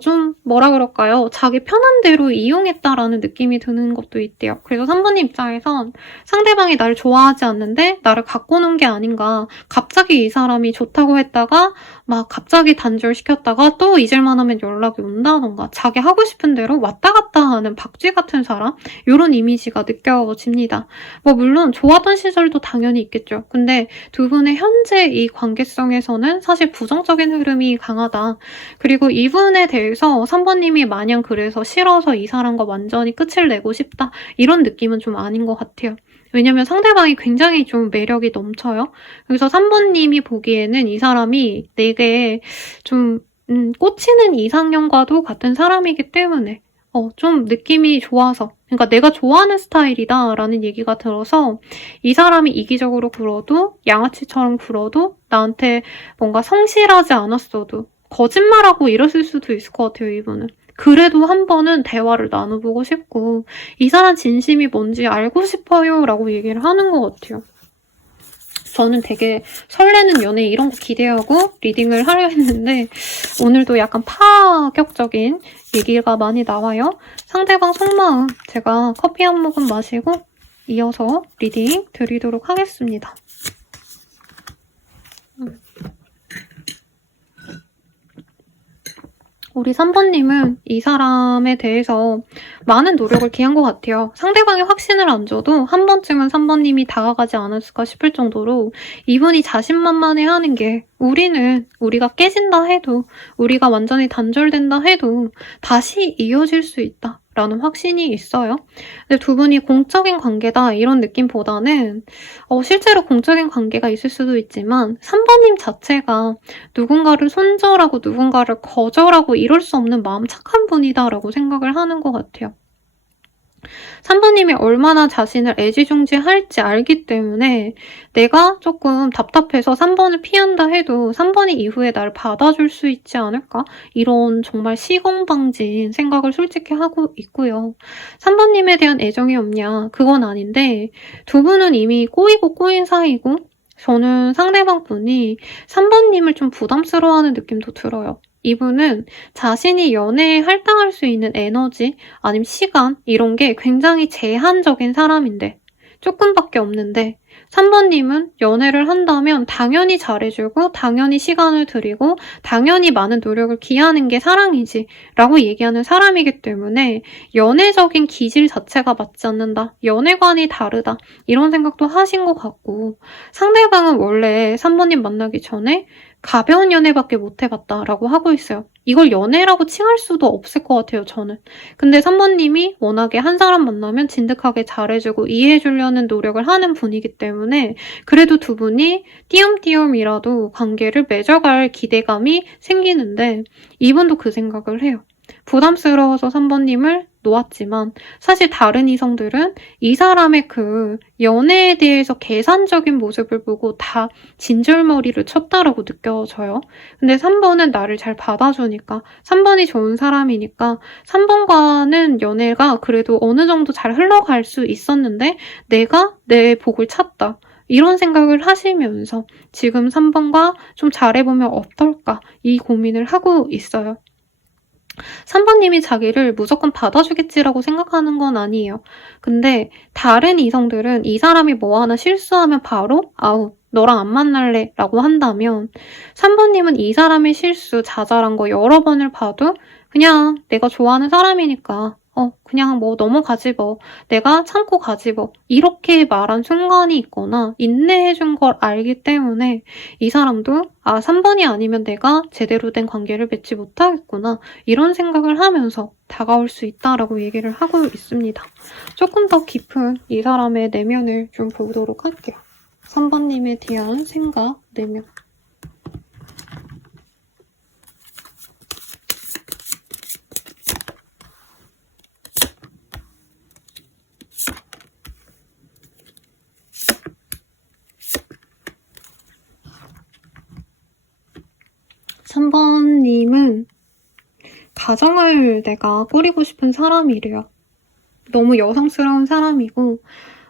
좀 뭐라 그럴까요? 자기 편한 대로 이용했다라는 느낌이 드는 것도 있대요. 그래서 3번님 입장에선 상대방이 나를 좋아하지 않는데 나를 갖고 노는 게 아닌가. 갑자기 이 사람이 좋다고 했다가 막 갑자기 단절시켰다가 또 잊을만 하면 연락이 온다던가 자기 하고 싶은 대로 왔다 갔다 하는 박쥐 같은 사람? 이런 이미지가 느껴집니다. 물론 좋아하던 시절도 당연히 있겠죠. 근데 두 분의 현재 이 관계성에서는 사실 부정적인 흐름이 강하다. 그리고 이분에 대해서 3번님이 마냥 그래서 싫어서 이 사람과 완전히 끝을 내고 싶다. 이런 느낌은 좀 아닌 것 같아요. 왜냐면 상대방이 굉장히 좀 매력이 넘쳐요. 그래서 3번님이 보기에는 이 사람이 내게 좀 꽂히는 이상형과도 같은 사람이기 때문에 좀 느낌이 좋아서 그러니까 내가 좋아하는 스타일이다 라는 얘기가 들어서 이 사람이 이기적으로 굴어도 양아치처럼 굴어도 나한테 뭔가 성실하지 않았어도 거짓말하고 이랬을 수도 있을 것 같아요, 이분은. 그래도 한 번은 대화를 나눠보고 싶고 이 사람 진심이 뭔지 알고 싶어요 라고 얘기를 하는 것 같아요. 저는 되게 설레는 연애 이런 거 기대하고 리딩을 하려 했는데 오늘도 약간 파격적인 얘기가 많이 나와요. 상대방 속마음 제가 커피 한 모금 마시고 이어서 리딩 드리도록 하겠습니다. 우리 3번님은 이 사람에 대해서 많은 노력을 기한 것 같아요. 상대방이 확신을 안 줘도 한 번쯤은 3번님이 다가가지 않았을까 싶을 정도로 이분이 자신만만해하는 게 우리가 깨진다 해도 우리가 완전히 단절된다 해도 다시 이어질 수 있다. 라는 확신이 있어요. 근데 두 분이 공적인 관계다 이런 느낌보다는 실제로 공적인 관계가 있을 수도 있지만 3번님 자체가 누군가를 손절하고 누군가를 거절하고 이럴 수 없는 마음 착한 분이다라고 생각을 하는 것 같아요. 3번님이 얼마나 자신을 애지중지할지 알기 때문에 내가 조금 답답해서 3번을 피한다 해도 3번이 이후에 나를 받아줄 수 있지 않을까? 이런 정말 시건방진 생각을 솔직히 하고 있고요. 3번님에 대한 애정이 없냐? 그건 아닌데 두 분은 이미 꼬이고 꼬인 사이고 저는 상대방 분이 3번님을 좀 부담스러워하는 느낌도 들어요. 이분은 자신이 연애에 할당할 수 있는 에너지 아니면 시간 이런 게 굉장히 제한적인 사람인데 조금밖에 없는데 3번님은 연애를 한다면 당연히 잘해주고 당연히 시간을 들이고 당연히 많은 노력을 기하는 게 사랑이지 라고 얘기하는 사람이기 때문에 연애적인 기질 자체가 맞지 않는다. 연애관이 다르다. 이런 생각도 하신 것 같고 상대방은 원래 3번님 만나기 전에 가벼운 연애밖에 못 해봤다라고 하고 있어요. 이걸 연애라고 칭할 수도 없을 것 같아요, 저는. 근데 3번님이 워낙에 한 사람 만나면 진득하게 잘해주고 이해해주려는 노력을 하는 분이기 때문에 그래도 두 분이 띄엄띄엄이라도 관계를 맺어갈 기대감이 생기는데 이분도 그 생각을 해요. 부담스러워서 3번님을 놓았지만 사실 다른 이성들은 이 사람의 그 연애에 대해서 계산적인 모습을 보고 다 진절머리를 쳤다라고 느껴져요. 근데 3번은 나를 잘 받아주니까 3번이 좋은 사람이니까 3번과는 연애가 그래도 어느 정도 잘 흘러갈 수 있었는데 내가 내 복을 찾다. 이런 생각을 하시면서 지금 3번과 좀 잘해보면 어떨까 이 고민을 하고 있어요. 3번님이 자기를 무조건 받아주겠지라고 생각하는 건 아니에요. 근데 다른 이성들은 이 사람이 뭐 하나 실수하면 바로 아우 너랑 안 만날래 라고 한다면 3번님은 이 사람의 실수, 자잘한 거 여러 번을 봐도 그냥 내가 좋아하는 사람이니까 그냥 뭐 넘어가지 뭐. 내가 참고 가지 뭐. 이렇게 말한 순간이 있거나 인내해준 걸 알기 때문에 이 사람도 3번이 아니면 내가 제대로 된 관계를 맺지 못하겠구나. 이런 생각을 하면서 다가올 수 있다라고 얘기를 하고 있습니다. 조금 더 깊은 이 사람의 내면을 좀 보도록 할게요. 3번님에 대한 생각, 내면. (3번님은) 가정을 내가 꾸리고 싶은 사람이래요. 너무 여성스러운 사람이고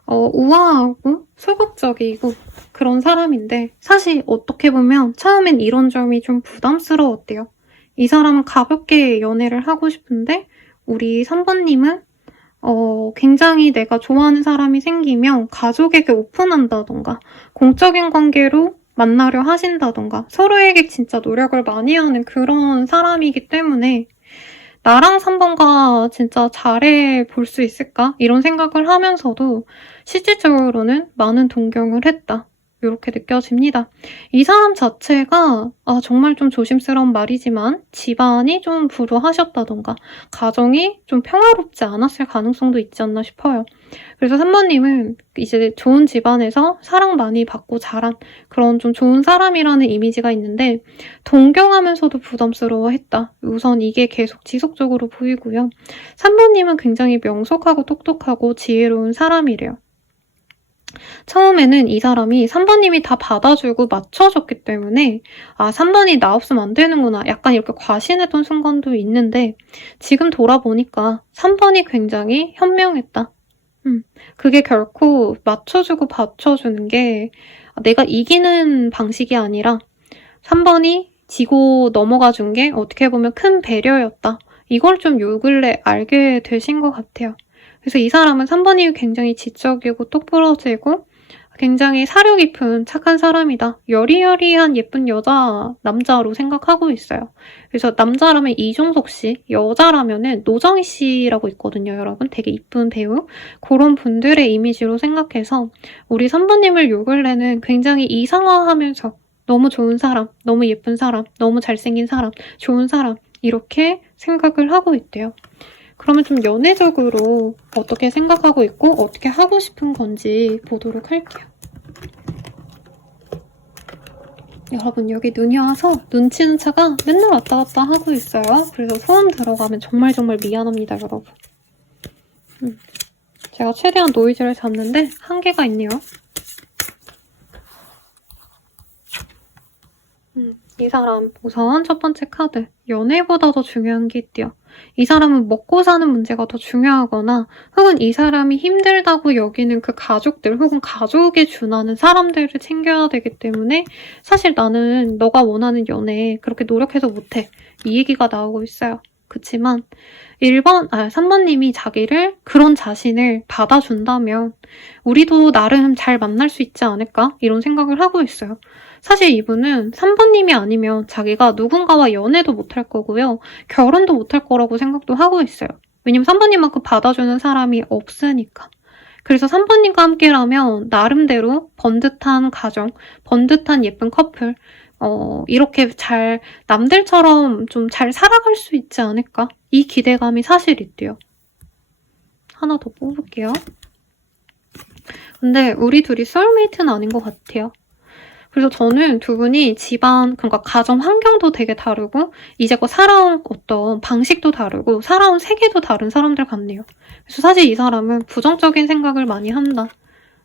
우아하고 소극적이고 그런 사람인데 사실 어떻게 보면 처음엔 이런 점이 좀 부담스러웠대요. 이 사람은 가볍게 연애를 하고 싶은데 우리 3번님은 굉장히 내가 좋아하는 사람이 생기면 가족에게 오픈한다던가 공적인 관계로 만나려 하신다던가 서로에게 진짜 노력을 많이 하는 그런 사람이기 때문에 나랑 3번과 진짜 잘해볼 수 있을까? 이런 생각을 하면서도 실질적으로는 많은 동경을 했다. 이렇게 느껴집니다. 이 사람 자체가 정말 좀 조심스러운 말이지만 집안이 좀 불우하셨다던가 가정이 좀 평화롭지 않았을 가능성도 있지 않나 싶어요. 그래서 3번님은 이제 좋은 집안에서 사랑 많이 받고 자란 그런 좀 좋은 사람이라는 이미지가 있는데 동경하면서도 부담스러워했다. 우선 이게 계속 지속적으로 보이고요. 3번님은 굉장히 명석하고 똑똑하고 지혜로운 사람이래요. 처음에는 이 사람이 3번님이 다 받아주고 맞춰줬기 때문에 3번이 나 없으면 안 되는구나 약간 이렇게 과신했던 순간도 있는데 지금 돌아보니까 3번이 굉장히 현명했다. 그게 결코 맞춰주고 받쳐주는 게 내가 이기는 방식이 아니라 3번이 지고 넘어가 준 게 어떻게 보면 큰 배려였다. 이걸 좀 요 근래 알게 되신 것 같아요. 그래서 이 사람은 3번이 굉장히 지적이고 똑부러지고 굉장히 사려 깊은 착한 사람이다. 여리여리한 예쁜 남자로 생각하고 있어요. 그래서 남자라면 이종석 씨, 여자라면은 노정희 씨라고 있거든요, 여러분. 되게 이쁜 배우. 그런 분들의 이미지로 생각해서 우리 3번님을 요 근래는 굉장히 이상화하면서 너무 좋은 사람, 너무 예쁜 사람, 너무 잘생긴 사람, 좋은 사람 이렇게 생각을 하고 있대요. 그러면 좀 연애적으로 어떻게 생각하고 있고 어떻게 하고 싶은 건지 보도록 할게요. 여러분 여기 눈이 와서 눈 치는 차가 맨날 왔다 갔다 하고 있어요. 그래서 소음 들어가면 정말 미안합니다, 여러분. 제가 최대한 노이즈를 잡는데 한계가 있네요. 이 사람 우선 첫 번째 카드 연애보다 더 중요한 게 있대요. 이 사람은 먹고 사는 문제가 더 중요하거나 혹은 이 사람이 힘들다고 여기는 그 가족들 혹은 가족에 준하는 사람들을 챙겨야 되기 때문에 사실 나는 너가 원하는 연애 그렇게 노력해서 못해. 이 얘기가 나오고 있어요. 그치만 3번님이 자기를 그런 자신을 받아준다면 우리도 나름 잘 만날 수 있지 않을까? 이런 생각을 하고 있어요. 사실 이분은 3번님이 아니면 자기가 누군가와 연애도 못할 거고요. 결혼도 못할 거라고 생각도 하고 있어요. 왜냐면 3번님만큼 받아주는 사람이 없으니까. 그래서 3번님과 함께라면 나름대로 번듯한 가정, 번듯한 예쁜 커플 이렇게 잘 남들처럼 좀 잘 살아갈 수 있지 않을까? 이 기대감이 사실 있대요. 하나 더 뽑을게요. 근데 우리 둘이 소울메이트는 아닌 것 같아요. 그래서 저는 두 분이 집안, 그러니까 가정 환경도 되게 다르고 이제껏 살아온 어떤 방식도 다르고 살아온 세계도 다른 사람들 같네요. 그래서 사실 이 사람은 부정적인 생각을 많이 한다.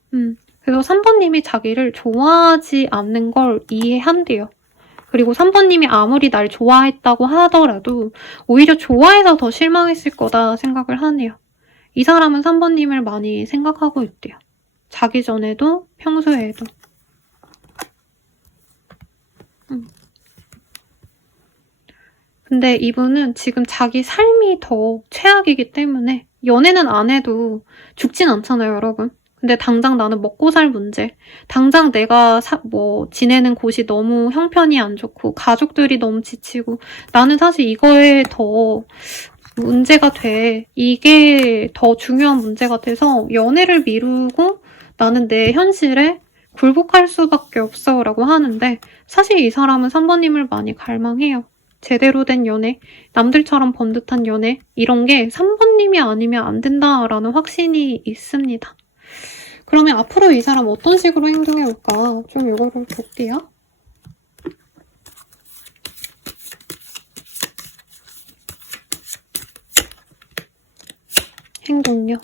그래서 3번님이 자기를 좋아하지 않는 걸 이해한대요. 그리고 3번님이 아무리 날 좋아했다고 하더라도 오히려 좋아해서 더 실망했을 거다 생각을 하네요. 이 사람은 3번님을 많이 생각하고 있대요. 자기 전에도 평소에도. 근데 이분은 지금 자기 삶이 더 최악이기 때문에 연애는 안 해도 죽진 않잖아요, 여러분. 근데 당장 나는 먹고 살 문제, 당장 내가 지내는 곳이 너무 형편이 안 좋고 가족들이 너무 지치고 나는 사실 이거에 더 문제가 돼. 이게 더 중요한 문제가 돼서 연애를 미루고 나는 내 현실에 굴복할 수밖에 없어 라고 하는데 사실 이 사람은 3번님을 많이 갈망해요. 제대로 된 연애, 남들처럼 번듯한 연애 이런 게 3번님이 아니면 안 된다라는 확신이 있습니다. 그러면 앞으로 이 사람 어떤 식으로 행동해올까? 좀 이거를 볼게요. 행동요.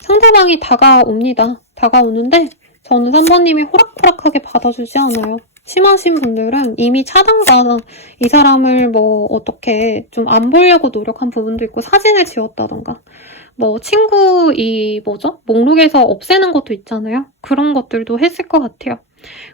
상대방이 다가옵니다. 다가오는데 저는 3번님이 호락호락하게 받아주지 않아요. 심하신 분들은 이미 차단과 이 사람을 뭐 어떻게 좀 안 보려고 노력한 부분도 있고 사진을 지웠다던가 뭐 친구 목록에서 없애는 것도 있잖아요. 그런 것들도 했을 것 같아요.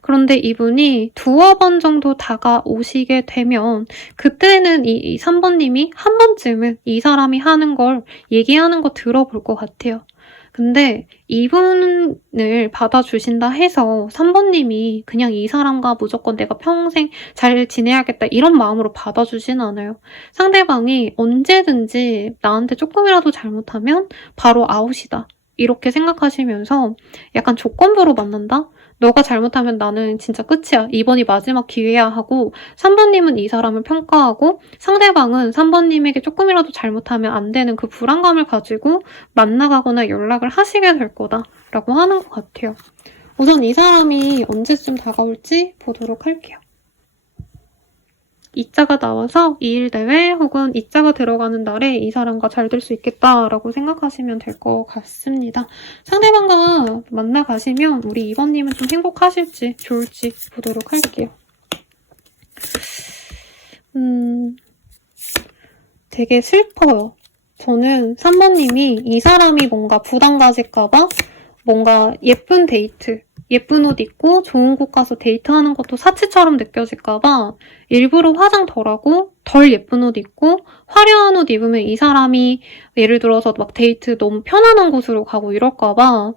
그런데 이분이 두어 번 정도 다가오시게 되면 그때는 이 3번님이 한 번쯤은 이 사람이 하는 걸 얘기하는 거 들어볼 것 같아요. 근데 이분을 받아주신다 해서 3번님이 그냥 이 사람과 무조건 내가 평생 잘 지내야겠다 이런 마음으로 받아주진 않아요. 상대방이 언제든지 나한테 조금이라도 잘못하면 바로 아웃이다. 이렇게 생각하시면서 약간 조건부로 만난다? 너가 잘못하면 나는 진짜 끝이야. 이번이 마지막 기회야 하고 3번님은 이 사람을 평가하고 상대방은 3번님에게 조금이라도 잘못하면 안 되는 그 불안감을 가지고 만나가거나 연락을 하시게 될 거다라고 하는 것 같아요. 우선 이 사람이 언제쯤 다가올지 보도록 할게요. 이자가 나와서 2일 내외 혹은 이자가 들어가는 날에 이 사람과 잘 될 수 있겠다라고 생각하시면 될 것 같습니다. 상대방과 만나가시면 우리 2번님은 좀 행복하실지 좋을지 보도록 할게요. 되게 슬퍼요. 저는 3번님이 이 사람이 뭔가 부담 가질까봐 뭔가 예쁜 데이트, 예쁜 옷 입고 좋은 곳 가서 데이트하는 것도 사치처럼 느껴질까봐 일부러 화장 덜하고 덜 예쁜 옷 입고 화려한 옷 입으면 이 사람이 예를 들어서 막 데이트 너무 편안한 곳으로 가고 이럴까봐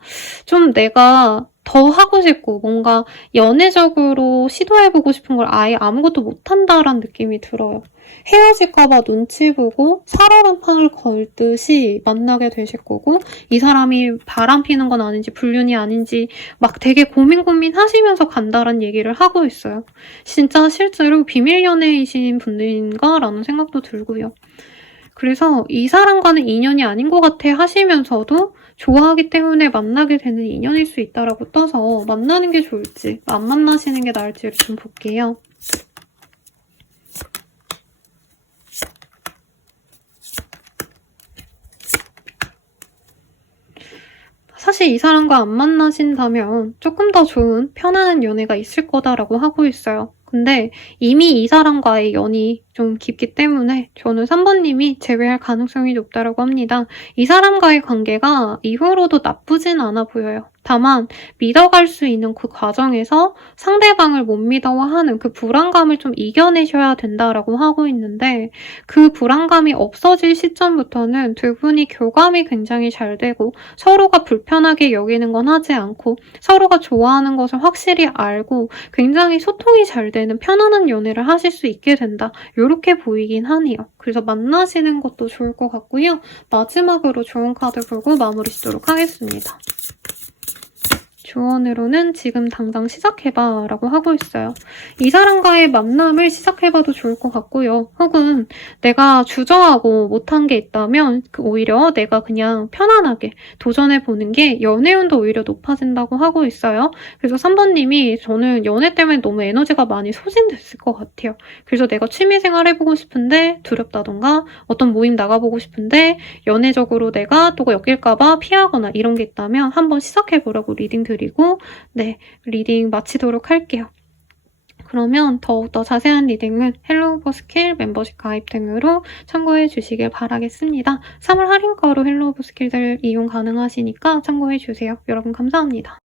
좀 내가 더 하고 싶고 뭔가 연애적으로 시도해보고 싶은 걸 아예 아무것도 못한다라는 느낌이 들어요. 헤어질까봐 눈치 보고 살얼음판을 걸듯이 만나게 되실 거고 이 사람이 바람 피는 건 아닌지 불륜이 아닌지 막 되게 고민 하시면서 간다란 얘기를 하고 있어요. 진짜 실제로 비밀 연애이신 분들인가? 라는 생각도 들고요. 그래서 이 사람과는 인연이 아닌 것 같아 하시면서도 좋아하기 때문에 만나게 되는 인연일 수 있다라고 떠서 만나는 게 좋을지 안 만나시는 게 나을지를 좀 볼게요. 사실 이 사람과 안 만나신다면 조금 더 좋은 편안한 연애가 있을 거다라고 하고 있어요. 근데 이미 이 사람과의 연이 좀 깊기 때문에 저는 3번님이 제외할 가능성이 높다고 합니다. 이 사람과의 관계가 이후로도 나쁘진 않아 보여요. 다만 믿어갈 수 있는 그 과정에서 상대방을 못 믿어하는 그 불안감을 좀 이겨내셔야 된다라고 하고 있는데 그 불안감이 없어질 시점부터는 두 분이 교감이 굉장히 잘 되고 서로가 불편하게 여기는 건 하지 않고 서로가 좋아하는 것을 확실히 알고 굉장히 소통이 잘 되는 편안한 연애를 하실 수 있게 된다. 이렇게 보이긴 하네요. 그래서 만나시는 것도 좋을 것 같고요. 마지막으로 좋은 카드 보고 마무리 짓도록 하겠습니다. 조언으로는 지금 당장 시작해봐 라고 하고 있어요. 이 사람과의 만남을 시작해봐도 좋을 것 같고요. 혹은 내가 주저하고 못한 게 있다면 오히려 내가 그냥 편안하게 도전해보는 게 연애운도 오히려 높아진다고 하고 있어요. 그래서 3번님이 저는 연애 때문에 너무 에너지가 많이 소진됐을 것 같아요. 그래서 내가 취미생활 해보고 싶은데 두렵다던가 어떤 모임 나가보고 싶은데 연애적으로 내가 또 엮일까봐 피하거나 이런 게 있다면 한번 시작해보라고 리딩 드리고 네, 리딩 마치도록 할게요. 그러면 더욱더 자세한 리딩은 헬로우 오브 스킬 멤버십 가입 등으로 참고해 주시길 바라겠습니다. 3월 할인가로 헬로우 오브 스킬들 이용 가능하시니까 참고해 주세요. 여러분 감사합니다.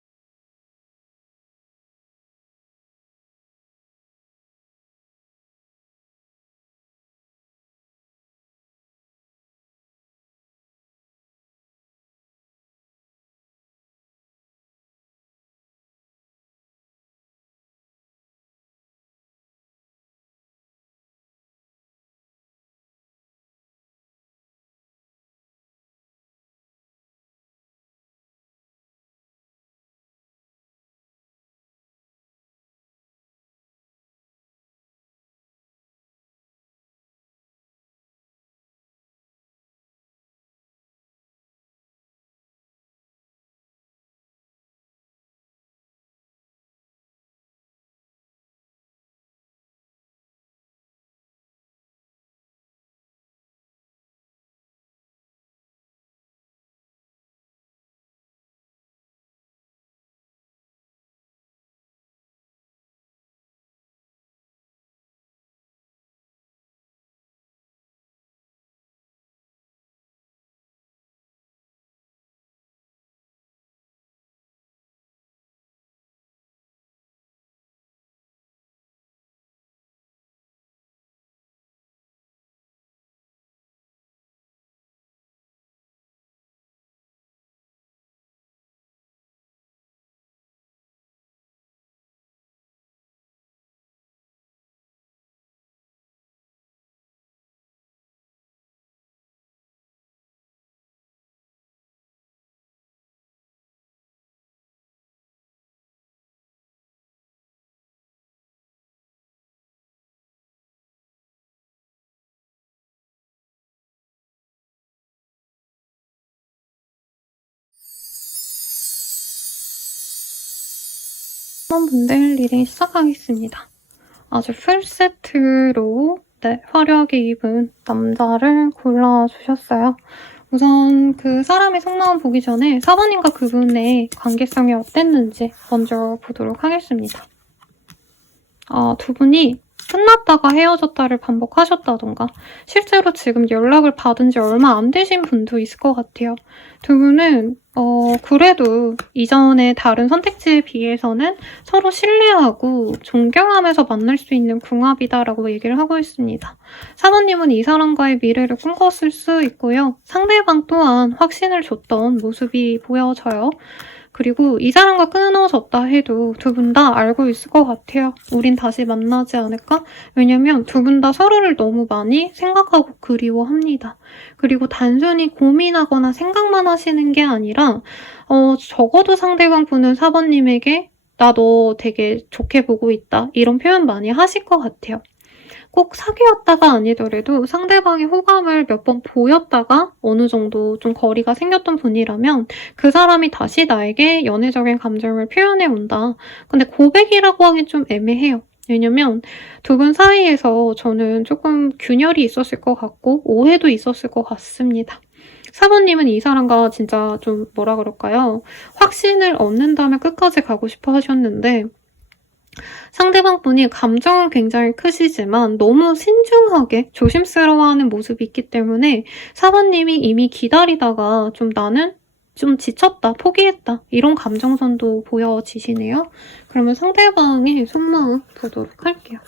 분들 리딩 시작하겠습니다. 아주 풀세트로 화려하게 입은 남자를 골라주셨어요. 우선 그 사람의 속마음 보기 전에 4번님과 그분의 관계성이 어땠는지 먼저 보도록 하겠습니다. 두 분이 끝났다가 헤어졌다를 반복하셨다던가 실제로 지금 연락을 받은 지 얼마 안 되신 분도 있을 것 같아요. 두 분은 그래도 이전에 다른 선택지에 비해서는 서로 신뢰하고 존경하면서 만날 수 있는 궁합이다라고 얘기를 하고 있습니다. 사모님은 이 사람과의 미래를 꿈꿨을 수 있고요. 상대방 또한 확신을 줬던 모습이 보여져요. 그리고 이 사람과 끊어졌다 해도 두 분 다 알고 있을 것 같아요. 우린 다시 만나지 않을까? 왜냐면 두 분 다 서로를 너무 많이 생각하고 그리워합니다. 그리고 단순히 고민하거나 생각만 하시는 게 아니라 적어도 상대방 분은 4번님에게 나 너 되게 좋게 보고 있다. 이런 표현 많이 하실 것 같아요. 꼭 사귀었다가 아니더라도 상대방의 호감을 몇 번 보였다가 어느 정도 좀 거리가 생겼던 분이라면 그 사람이 다시 나에게 연애적인 감정을 표현해 온다. 근데 고백이라고 하긴 좀 애매해요. 왜냐면 두 분 사이에서 저는 조금 균열이 있었을 것 같고 오해도 있었을 것 같습니다. 사모님은 이 사람과 진짜 좀 뭐라 그럴까요? 확신을 얻는다면 끝까지 가고 싶어 하셨는데 상대방 분이 감정은 굉장히 크시지만 너무 신중하게 조심스러워하는 모습이 있기 때문에 4번님이 이미 기다리다가 좀 나는 좀 지쳤다, 포기했다 이런 감정선도 보여지시네요. 그러면 상대방의 속마음 보도록 할게요.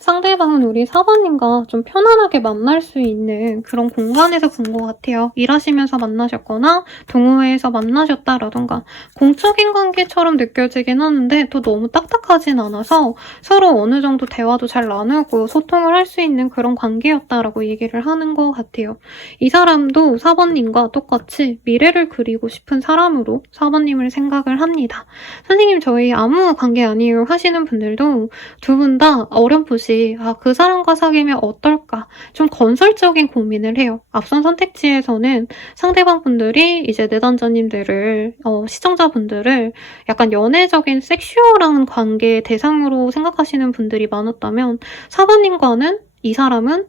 상대방은 우리 4번님과 좀 편안하게 만날 수 있는 그런 공간에서 본 것 같아요. 일하시면서 만나셨거나 동호회에서 만나셨다라던가 공적인 관계처럼 느껴지긴 하는데 또 너무 딱딱하진 않아서 서로 어느 정도 대화도 잘 나누고 소통을 할 수 있는 그런 관계였다라고 얘기를 하는 것 같아요. 이 사람도 4번님과 똑같이 미래를 그리고 싶은 사람으로 4번님을 생각을 합니다. 선생님 저희 아무 관계 아니에요 하시는 분들도 두 분 다 어렴풋이 그 사람과 사귀면 어떨까 좀 건설적인 고민을 해요. 앞선 선택지에서는 상대방 분들이 이제 내담자님들을 시청자분들을 약간 연애적인 섹슈얼한 관계의 대상으로 생각하시는 분들이 많았다면 4번님과는 이 사람은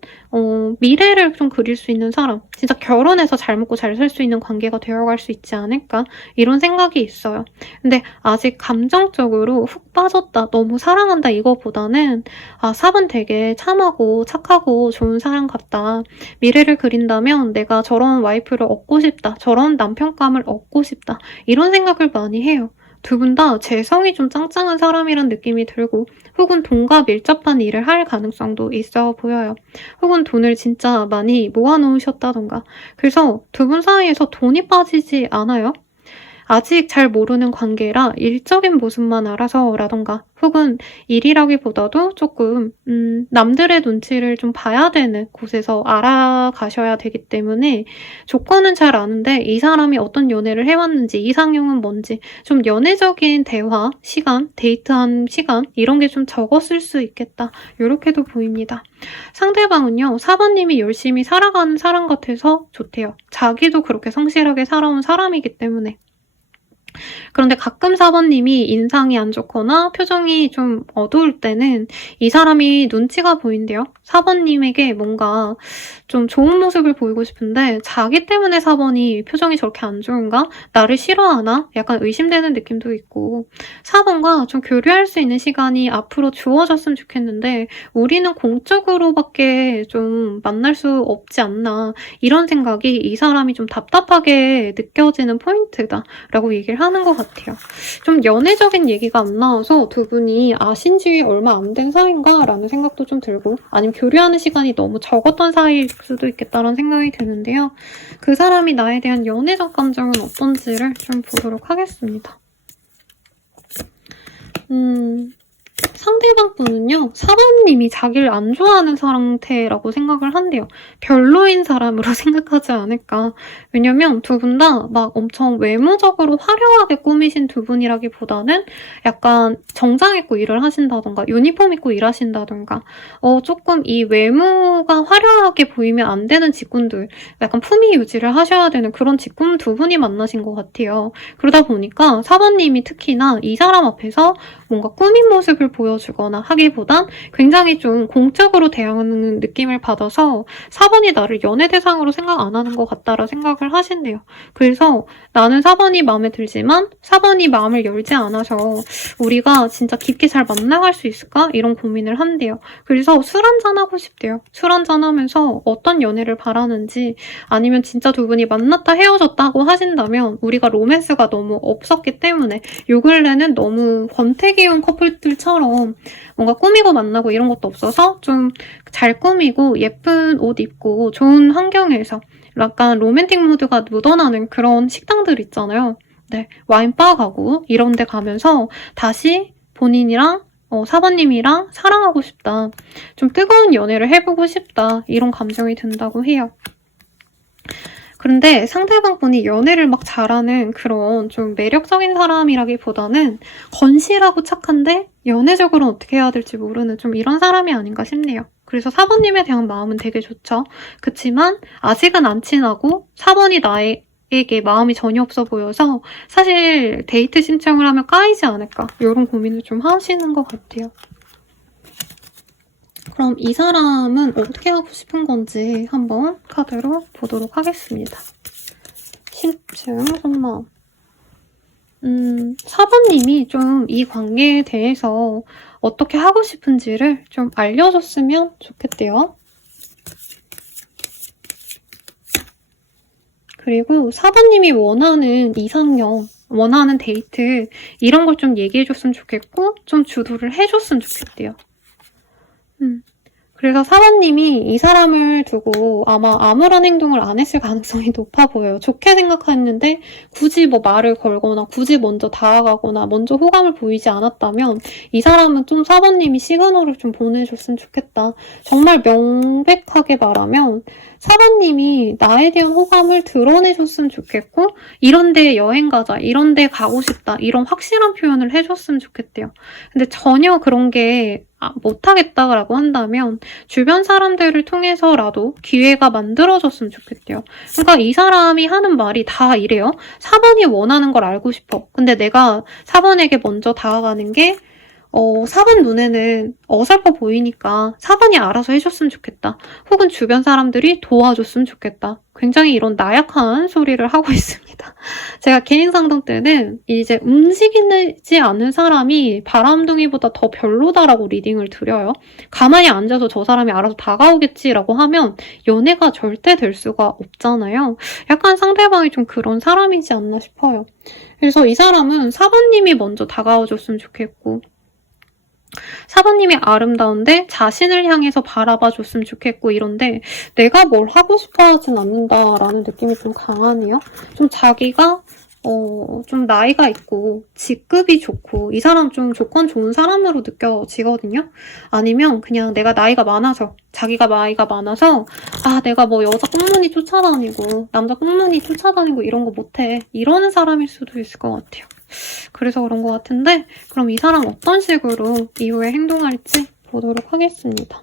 미래를 좀 그릴 수 있는 사람, 진짜 결혼해서 잘 먹고 잘 살 수 있는 관계가 되어갈 수 있지 않을까 이런 생각이 있어요. 근데 아직 감정적으로 훅 빠졌다, 너무 사랑한다 이거보다는 4번 되게 참하고 착하고 좋은 사람 같다. 미래를 그린다면 내가 저런 와이프를 얻고 싶다, 저런 남편감을 얻고 싶다 이런 생각을 많이 해요. 두 분 다 재성이 좀 짱짱한 사람이란 느낌이 들고 혹은 돈과 밀접한 일을 할 가능성도 있어 보여요. 혹은 돈을 진짜 많이 모아놓으셨다던가. 그래서 두 분 사이에서 돈이 빠지지 않아요. 아직 잘 모르는 관계라 일적인 모습만 알아서라던가 혹은 일이라기보다도 조금 남들의 눈치를 좀 봐야 되는 곳에서 알아가셔야 되기 때문에 조건은 잘 아는데 이 사람이 어떤 연애를 해왔는지 이상형은 뭔지 좀 연애적인 대화, 시간, 데이트한 시간 이런 게 좀 적었을 수 있겠다. 이렇게도 보입니다. 상대방은요. 4번님이 열심히 살아가는 사람 같아서 좋대요. 자기도 그렇게 성실하게 살아온 사람이기 때문에. 그런데 가끔 4번님이 인상이 안 좋거나 표정이 좀 어두울 때는 이 사람이 눈치가 보인대요. 4번님에게 뭔가 좀 좋은 모습을 보이고 싶은데 자기 때문에 4번이 표정이 저렇게 안 좋은가? 나를 싫어하나? 약간 의심되는 느낌도 있고 4번과 좀 교류할 수 있는 시간이 앞으로 주어졌으면 좋겠는데 우리는 공적으로밖에 좀 만날 수 없지 않나 이런 생각이 이 사람이 좀 답답하게 느껴지는 포인트다 라고 얘기를 하는 것 같아요. 좀 연애적인 얘기가 안 나와서 두 분이 아신 지 얼마 안 된 사이인가 라는 생각도 좀 들고 아니면 교류하는 시간이 너무 적었던 사이일 수도 있겠다라는 생각이 드는데요. 그 사람이 나에 대한 연애적 감정은 어떤지를 좀 보도록 하겠습니다. 상대방 분은요, 4번님이 자기를 안 좋아하는 상태라고 생각을 한대요. 별로인 사람으로 생각하지 않을까. 왜냐면 두 분 다 막 엄청 외모적으로 화려하게 꾸미신 두 분이라기보다는 약간 정장 입고 일을 하신다던가 유니폼 입고 일하신다던가 조금 이 외모가 화려하게 보이면 안 되는 직군들, 약간 품위 유지를 하셔야 되는 그런 직군 두 분이 만나신 것 같아요. 그러다 보니까 4번님이 특히나 이 사람 앞에서 뭔가 꾸민 모습을 보여주거나 하기보단 굉장히 좀 공적으로 대하는 느낌을 받아서 4번이 나를 연애 대상으로 생각 안 하는 것 같다라 생각을 하신대요. 그래서 나는 4번이 마음에 들지만 4번이 마음을 열지 않아서 우리가 진짜 깊게 잘 만나갈 수 있을까? 이런 고민을 한대요. 그래서 술 한잔하고 싶대요. 술 한잔하면서 어떤 연애를 바라는지, 아니면 진짜 두 분이 만났다 헤어졌다고 하신다면 우리가 로맨스가 너무 없었기 때문에 요 근래는 너무 권태기운 커플들처럼 뭔가 꾸미고 만나고 이런 것도 없어서 좀 잘 꾸미고 예쁜 옷 입고 좋은 환경에서 약간 로맨틱 무드가 묻어나는 그런 식당들 있잖아요. 네, 와인바 가고 이런 데 가면서 다시 본인이랑 4번님이랑 사랑하고 싶다. 좀 뜨거운 연애를 해보고 싶다. 이런 감정이 든다고 해요. 그런데 상대방 분이 연애를 막 잘하는 그런 좀 매력적인 사람이라기보다는 건실하고 착한데 연애적으로는 어떻게 해야 될지 모르는 좀 이런 사람이 아닌가 싶네요. 그래서 4번님에 대한 마음은 되게 좋죠. 그치만 아직은 안 친하고 4번이 나에게 마음이 전혀 없어 보여서 사실 데이트 신청을 하면 까이지 않을까 이런 고민을 좀 하시는 것 같아요. 그럼 이 사람은 어떻게 하고 싶은 건지 한번 카드로 보도록 하겠습니다. 심층 속마음. 4번님이 좀 이 관계에 대해서 어떻게 하고 싶은지를 좀 알려줬으면 좋겠대요. 그리고 4번님이 원하는 이상형, 원하는 데이트 이런 걸 좀 얘기해줬으면 좋겠고 좀 주도를 해줬으면 좋겠대요. 그래서 4번님이 이 사람을 두고 아마 아무런 행동을 안 했을 가능성이 높아 보여요. 좋게 생각했는데 굳이 뭐 말을 걸거나 굳이 먼저 다가가거나 먼저 호감을 보이지 않았다면 이 사람은 좀 4번님이 시그널을 좀 보내줬으면 좋겠다. 정말 명백하게 말하면 4번님이 나에 대한 호감을 드러내줬으면 좋겠고 이런 데 여행 가자, 이런 데 가고 싶다 이런 확실한 표현을 해줬으면 좋겠대요. 근데 전혀 그런 게 못하겠다라고 한다면 주변 사람들을 통해서라도 기회가 만들어졌으면 좋겠대요. 그러니까 이 사람이 하는 말이 다 이래요. 4번이 원하는 걸 알고 싶어. 근데 내가 4번에게 먼저 다가가는 게 4번 눈에는 어설퍼 보이니까 4번이 알아서 해줬으면 좋겠다. 혹은 주변 사람들이 도와줬으면 좋겠다. 굉장히 이런 나약한 소리를 하고 있습니다. 제가 개인 상담 때는 이제 움직이지 않는 사람이 바람둥이보다 더 별로다라고 리딩을 드려요. 가만히 앉아서 저 사람이 알아서 다가오겠지라고 하면 연애가 절대 될 수가 없잖아요. 약간 상대방이 좀 그런 사람이지 않나 싶어요. 그래서 이 사람은 4번님이 먼저 다가와줬으면 좋겠고 4번님이 아름다운데 자신을 향해서 바라봐줬으면 좋겠고 이런데 내가 뭘 하고 싶어 하진 않는다라는 느낌이 좀 강하네요. 좀 자기가 좀 나이가 있고 직급이 좋고 이 사람 좀 조건 좋은 사람으로 느껴지거든요. 아니면 그냥 내가 나이가 많아서 자기가 나이가 많아서 내가 뭐 여자 꽁무니 쫓아다니고 남자 꽁무니 쫓아다니고 이런 거 못해 이러는 사람일 수도 있을 것 같아요. 그래서 그런 것 같은데 그럼 이 사람 어떤 식으로 이후에 행동할지 보도록 하겠습니다.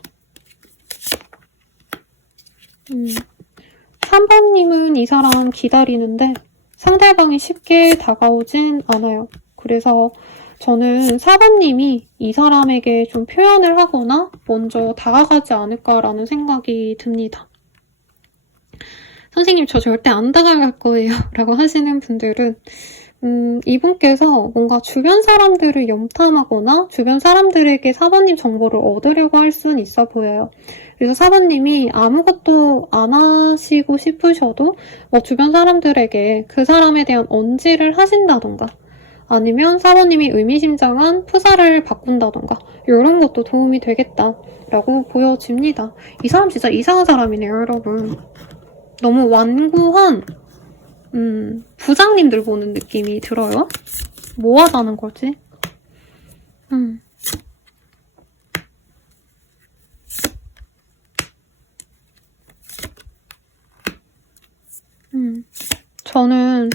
3번님은 이 사람 기다리는데 상대방이 쉽게 다가오진 않아요. 그래서 저는 4번님이 이 사람에게 좀 표현을 하거나 먼저 다가가지 않을까라는 생각이 듭니다. 선생님 저 절대 안 다가갈 거예요 라고 하시는 분들은 이분께서 뭔가 주변 사람들을 염탐하거나 주변 사람들에게 4번님 정보를 얻으려고 할 수는 있어 보여요. 그래서 4번님이 아무것도 안 하시고 싶으셔도 주변 사람들에게 그 사람에 대한 언지를 하신다던가 아니면 4번님이 의미심장한 프사를 바꾼다던가 이런 것도 도움이 되겠다라고 보여집니다. 이 사람 진짜 이상한 사람이네요, 여러분. 너무 완고한 부장님들 보는 느낌이 들어요. 뭐 하자는 거지? 저는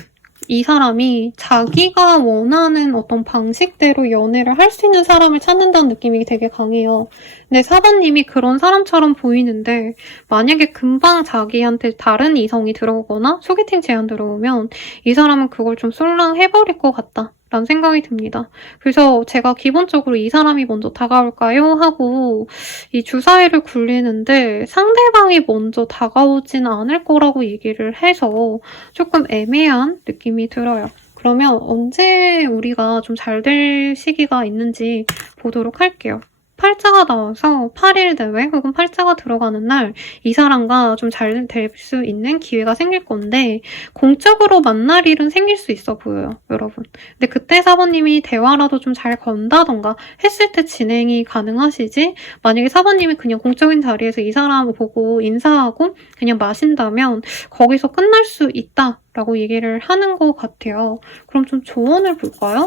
이 사람이 자기가 원하는 어떤 방식대로 연애를 할 수 있는 사람을 찾는다는 느낌이 되게 강해요. 근데 4번님이 그런 사람처럼 보이는데 만약에 금방 자기한테 다른 이성이 들어오거나 소개팅 제안 들어오면 이 사람은 그걸 좀 쏠랑해버릴 것 같다. 라는 생각이 듭니다. 그래서 제가 기본적으로 이 사람이 먼저 다가올까요? 하고 이 주사위를 굴리는데 상대방이 먼저 다가오진 않을 거라고 얘기를 해서 조금 애매한 느낌이 들어요. 그러면 언제 우리가 좀 잘 될 시기가 있는지 보도록 할게요. 팔자가 나와서 8일 대회 혹은 팔자가 들어가는 날 이 사람과 좀 잘 될 수 있는 기회가 생길 건데 공적으로 만날 일은 생길 수 있어 보여요, 여러분. 근데 그때 4번님이 대화라도 좀 잘 건다던가 했을 때 진행이 가능하시지 만약에 4번님이 그냥 공적인 자리에서 이 사람 보고 인사하고 그냥 마신다면 거기서 끝날 수 있다라고 얘기를 하는 것 같아요. 그럼 좀 조언을 볼까요?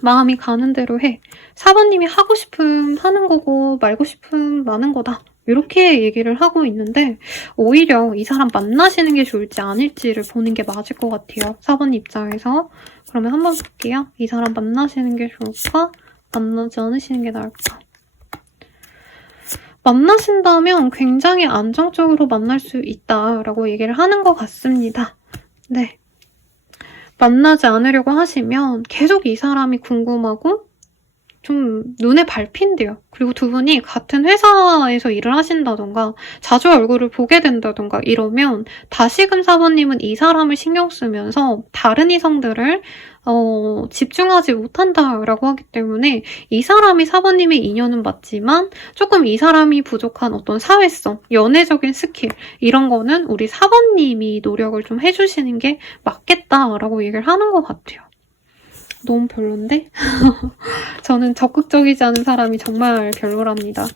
마음이 가는 대로 해. 4번님이 하고 싶음 하는 거고 말고 싶음 마는 거다. 이렇게 얘기를 하고 있는데 오히려 이 사람 만나시는 게 좋을지 아닐지를 보는 게 맞을 것 같아요. 4번 입장에서. 그러면 한번 볼게요. 이 사람 만나시는 게 좋을까? 만나지 않으시는 게 나을까? 만나신다면 굉장히 안정적으로 만날 수 있다라고 얘기를 하는 것 같습니다. 네. 만나지 않으려고 하시면 계속 이 사람이 궁금하고 좀 눈에 밟힌대요. 그리고 두 분이 같은 회사에서 일을 하신다던가 자주 얼굴을 보게 된다던가 이러면 다시금 4번님은 이 사람을 신경 쓰면서 다른 이성들을 집중하지 못한다라고 하기 때문에 이 사람이 4번님의 인연은 맞지만 조금 이 사람이 부족한 어떤 사회성, 연애적인 스킬 이런 거는 우리 4번님이 노력을 좀 해주시는 게 맞겠다라고 얘기를 하는 것 같아요. 너무 별론데? 저는 적극적이지 않은 사람이 정말 별로랍니다.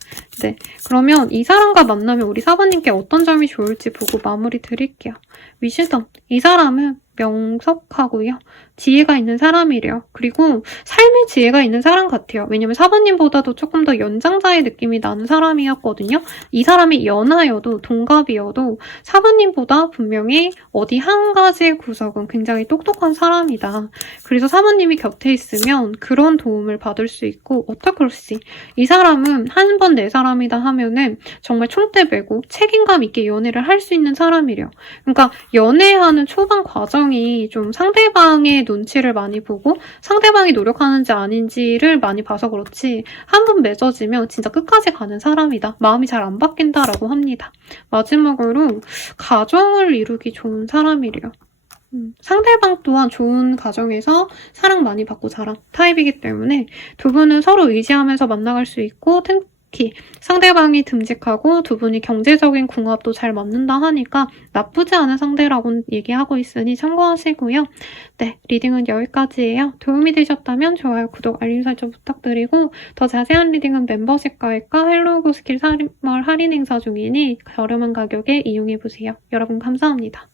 네, 그러면 이 사람과 만나면 우리 4번님께 어떤 점이 좋을지 보고 마무리 드릴게요. 위시덤, 이 사람은 명석하고요. 지혜가 있는 사람이래요. 그리고 삶의 지혜가 있는 사람 같아요. 왜냐면 4번님보다도 조금 더 연장자의 느낌이 나는 사람이었거든요. 이 사람이 연하여도 동갑이어도 4번님보다 분명히 어디 한 가지 구석은 굉장히 똑똑한 사람이다. 그래서 4번님이 곁에 있으면 그런 도움을 받을 수 있고 어떡할지 이 사람은 한 번 내 사람이다 하면은 정말 총대 메고 책임감 있게 연애를 할 수 있는 사람이래요. 그러니까 연애하는 초반 과정이 좀 상대방의 눈치를 많이 보고 상대방이 노력하는지 아닌지를 많이 봐서 그렇지 한 번 맺어지면 진짜 끝까지 가는 사람이다. 마음이 잘 안 바뀐다라고 합니다. 마지막으로 가정을 이루기 좋은 사람이래요. 상대방 또한 좋은 가정에서 사랑 많이 받고 자란 타입이기 때문에 두 분은 서로 의지하면서 만나갈 수 있고 특히 상대방이 듬직하고 두 분이 경제적인 궁합도 잘 맞는다 하니까 나쁘지 않은 상대라고 얘기하고 있으니 참고하시고요. 네, 리딩은 여기까지예요. 도움이 되셨다면 좋아요, 구독, 알림 설정 부탁드리고 더 자세한 리딩은 멤버십 가입과 헬로우고 스킬 3월 할인 행사 중이니 저렴한 가격에 이용해보세요. 여러분 감사합니다.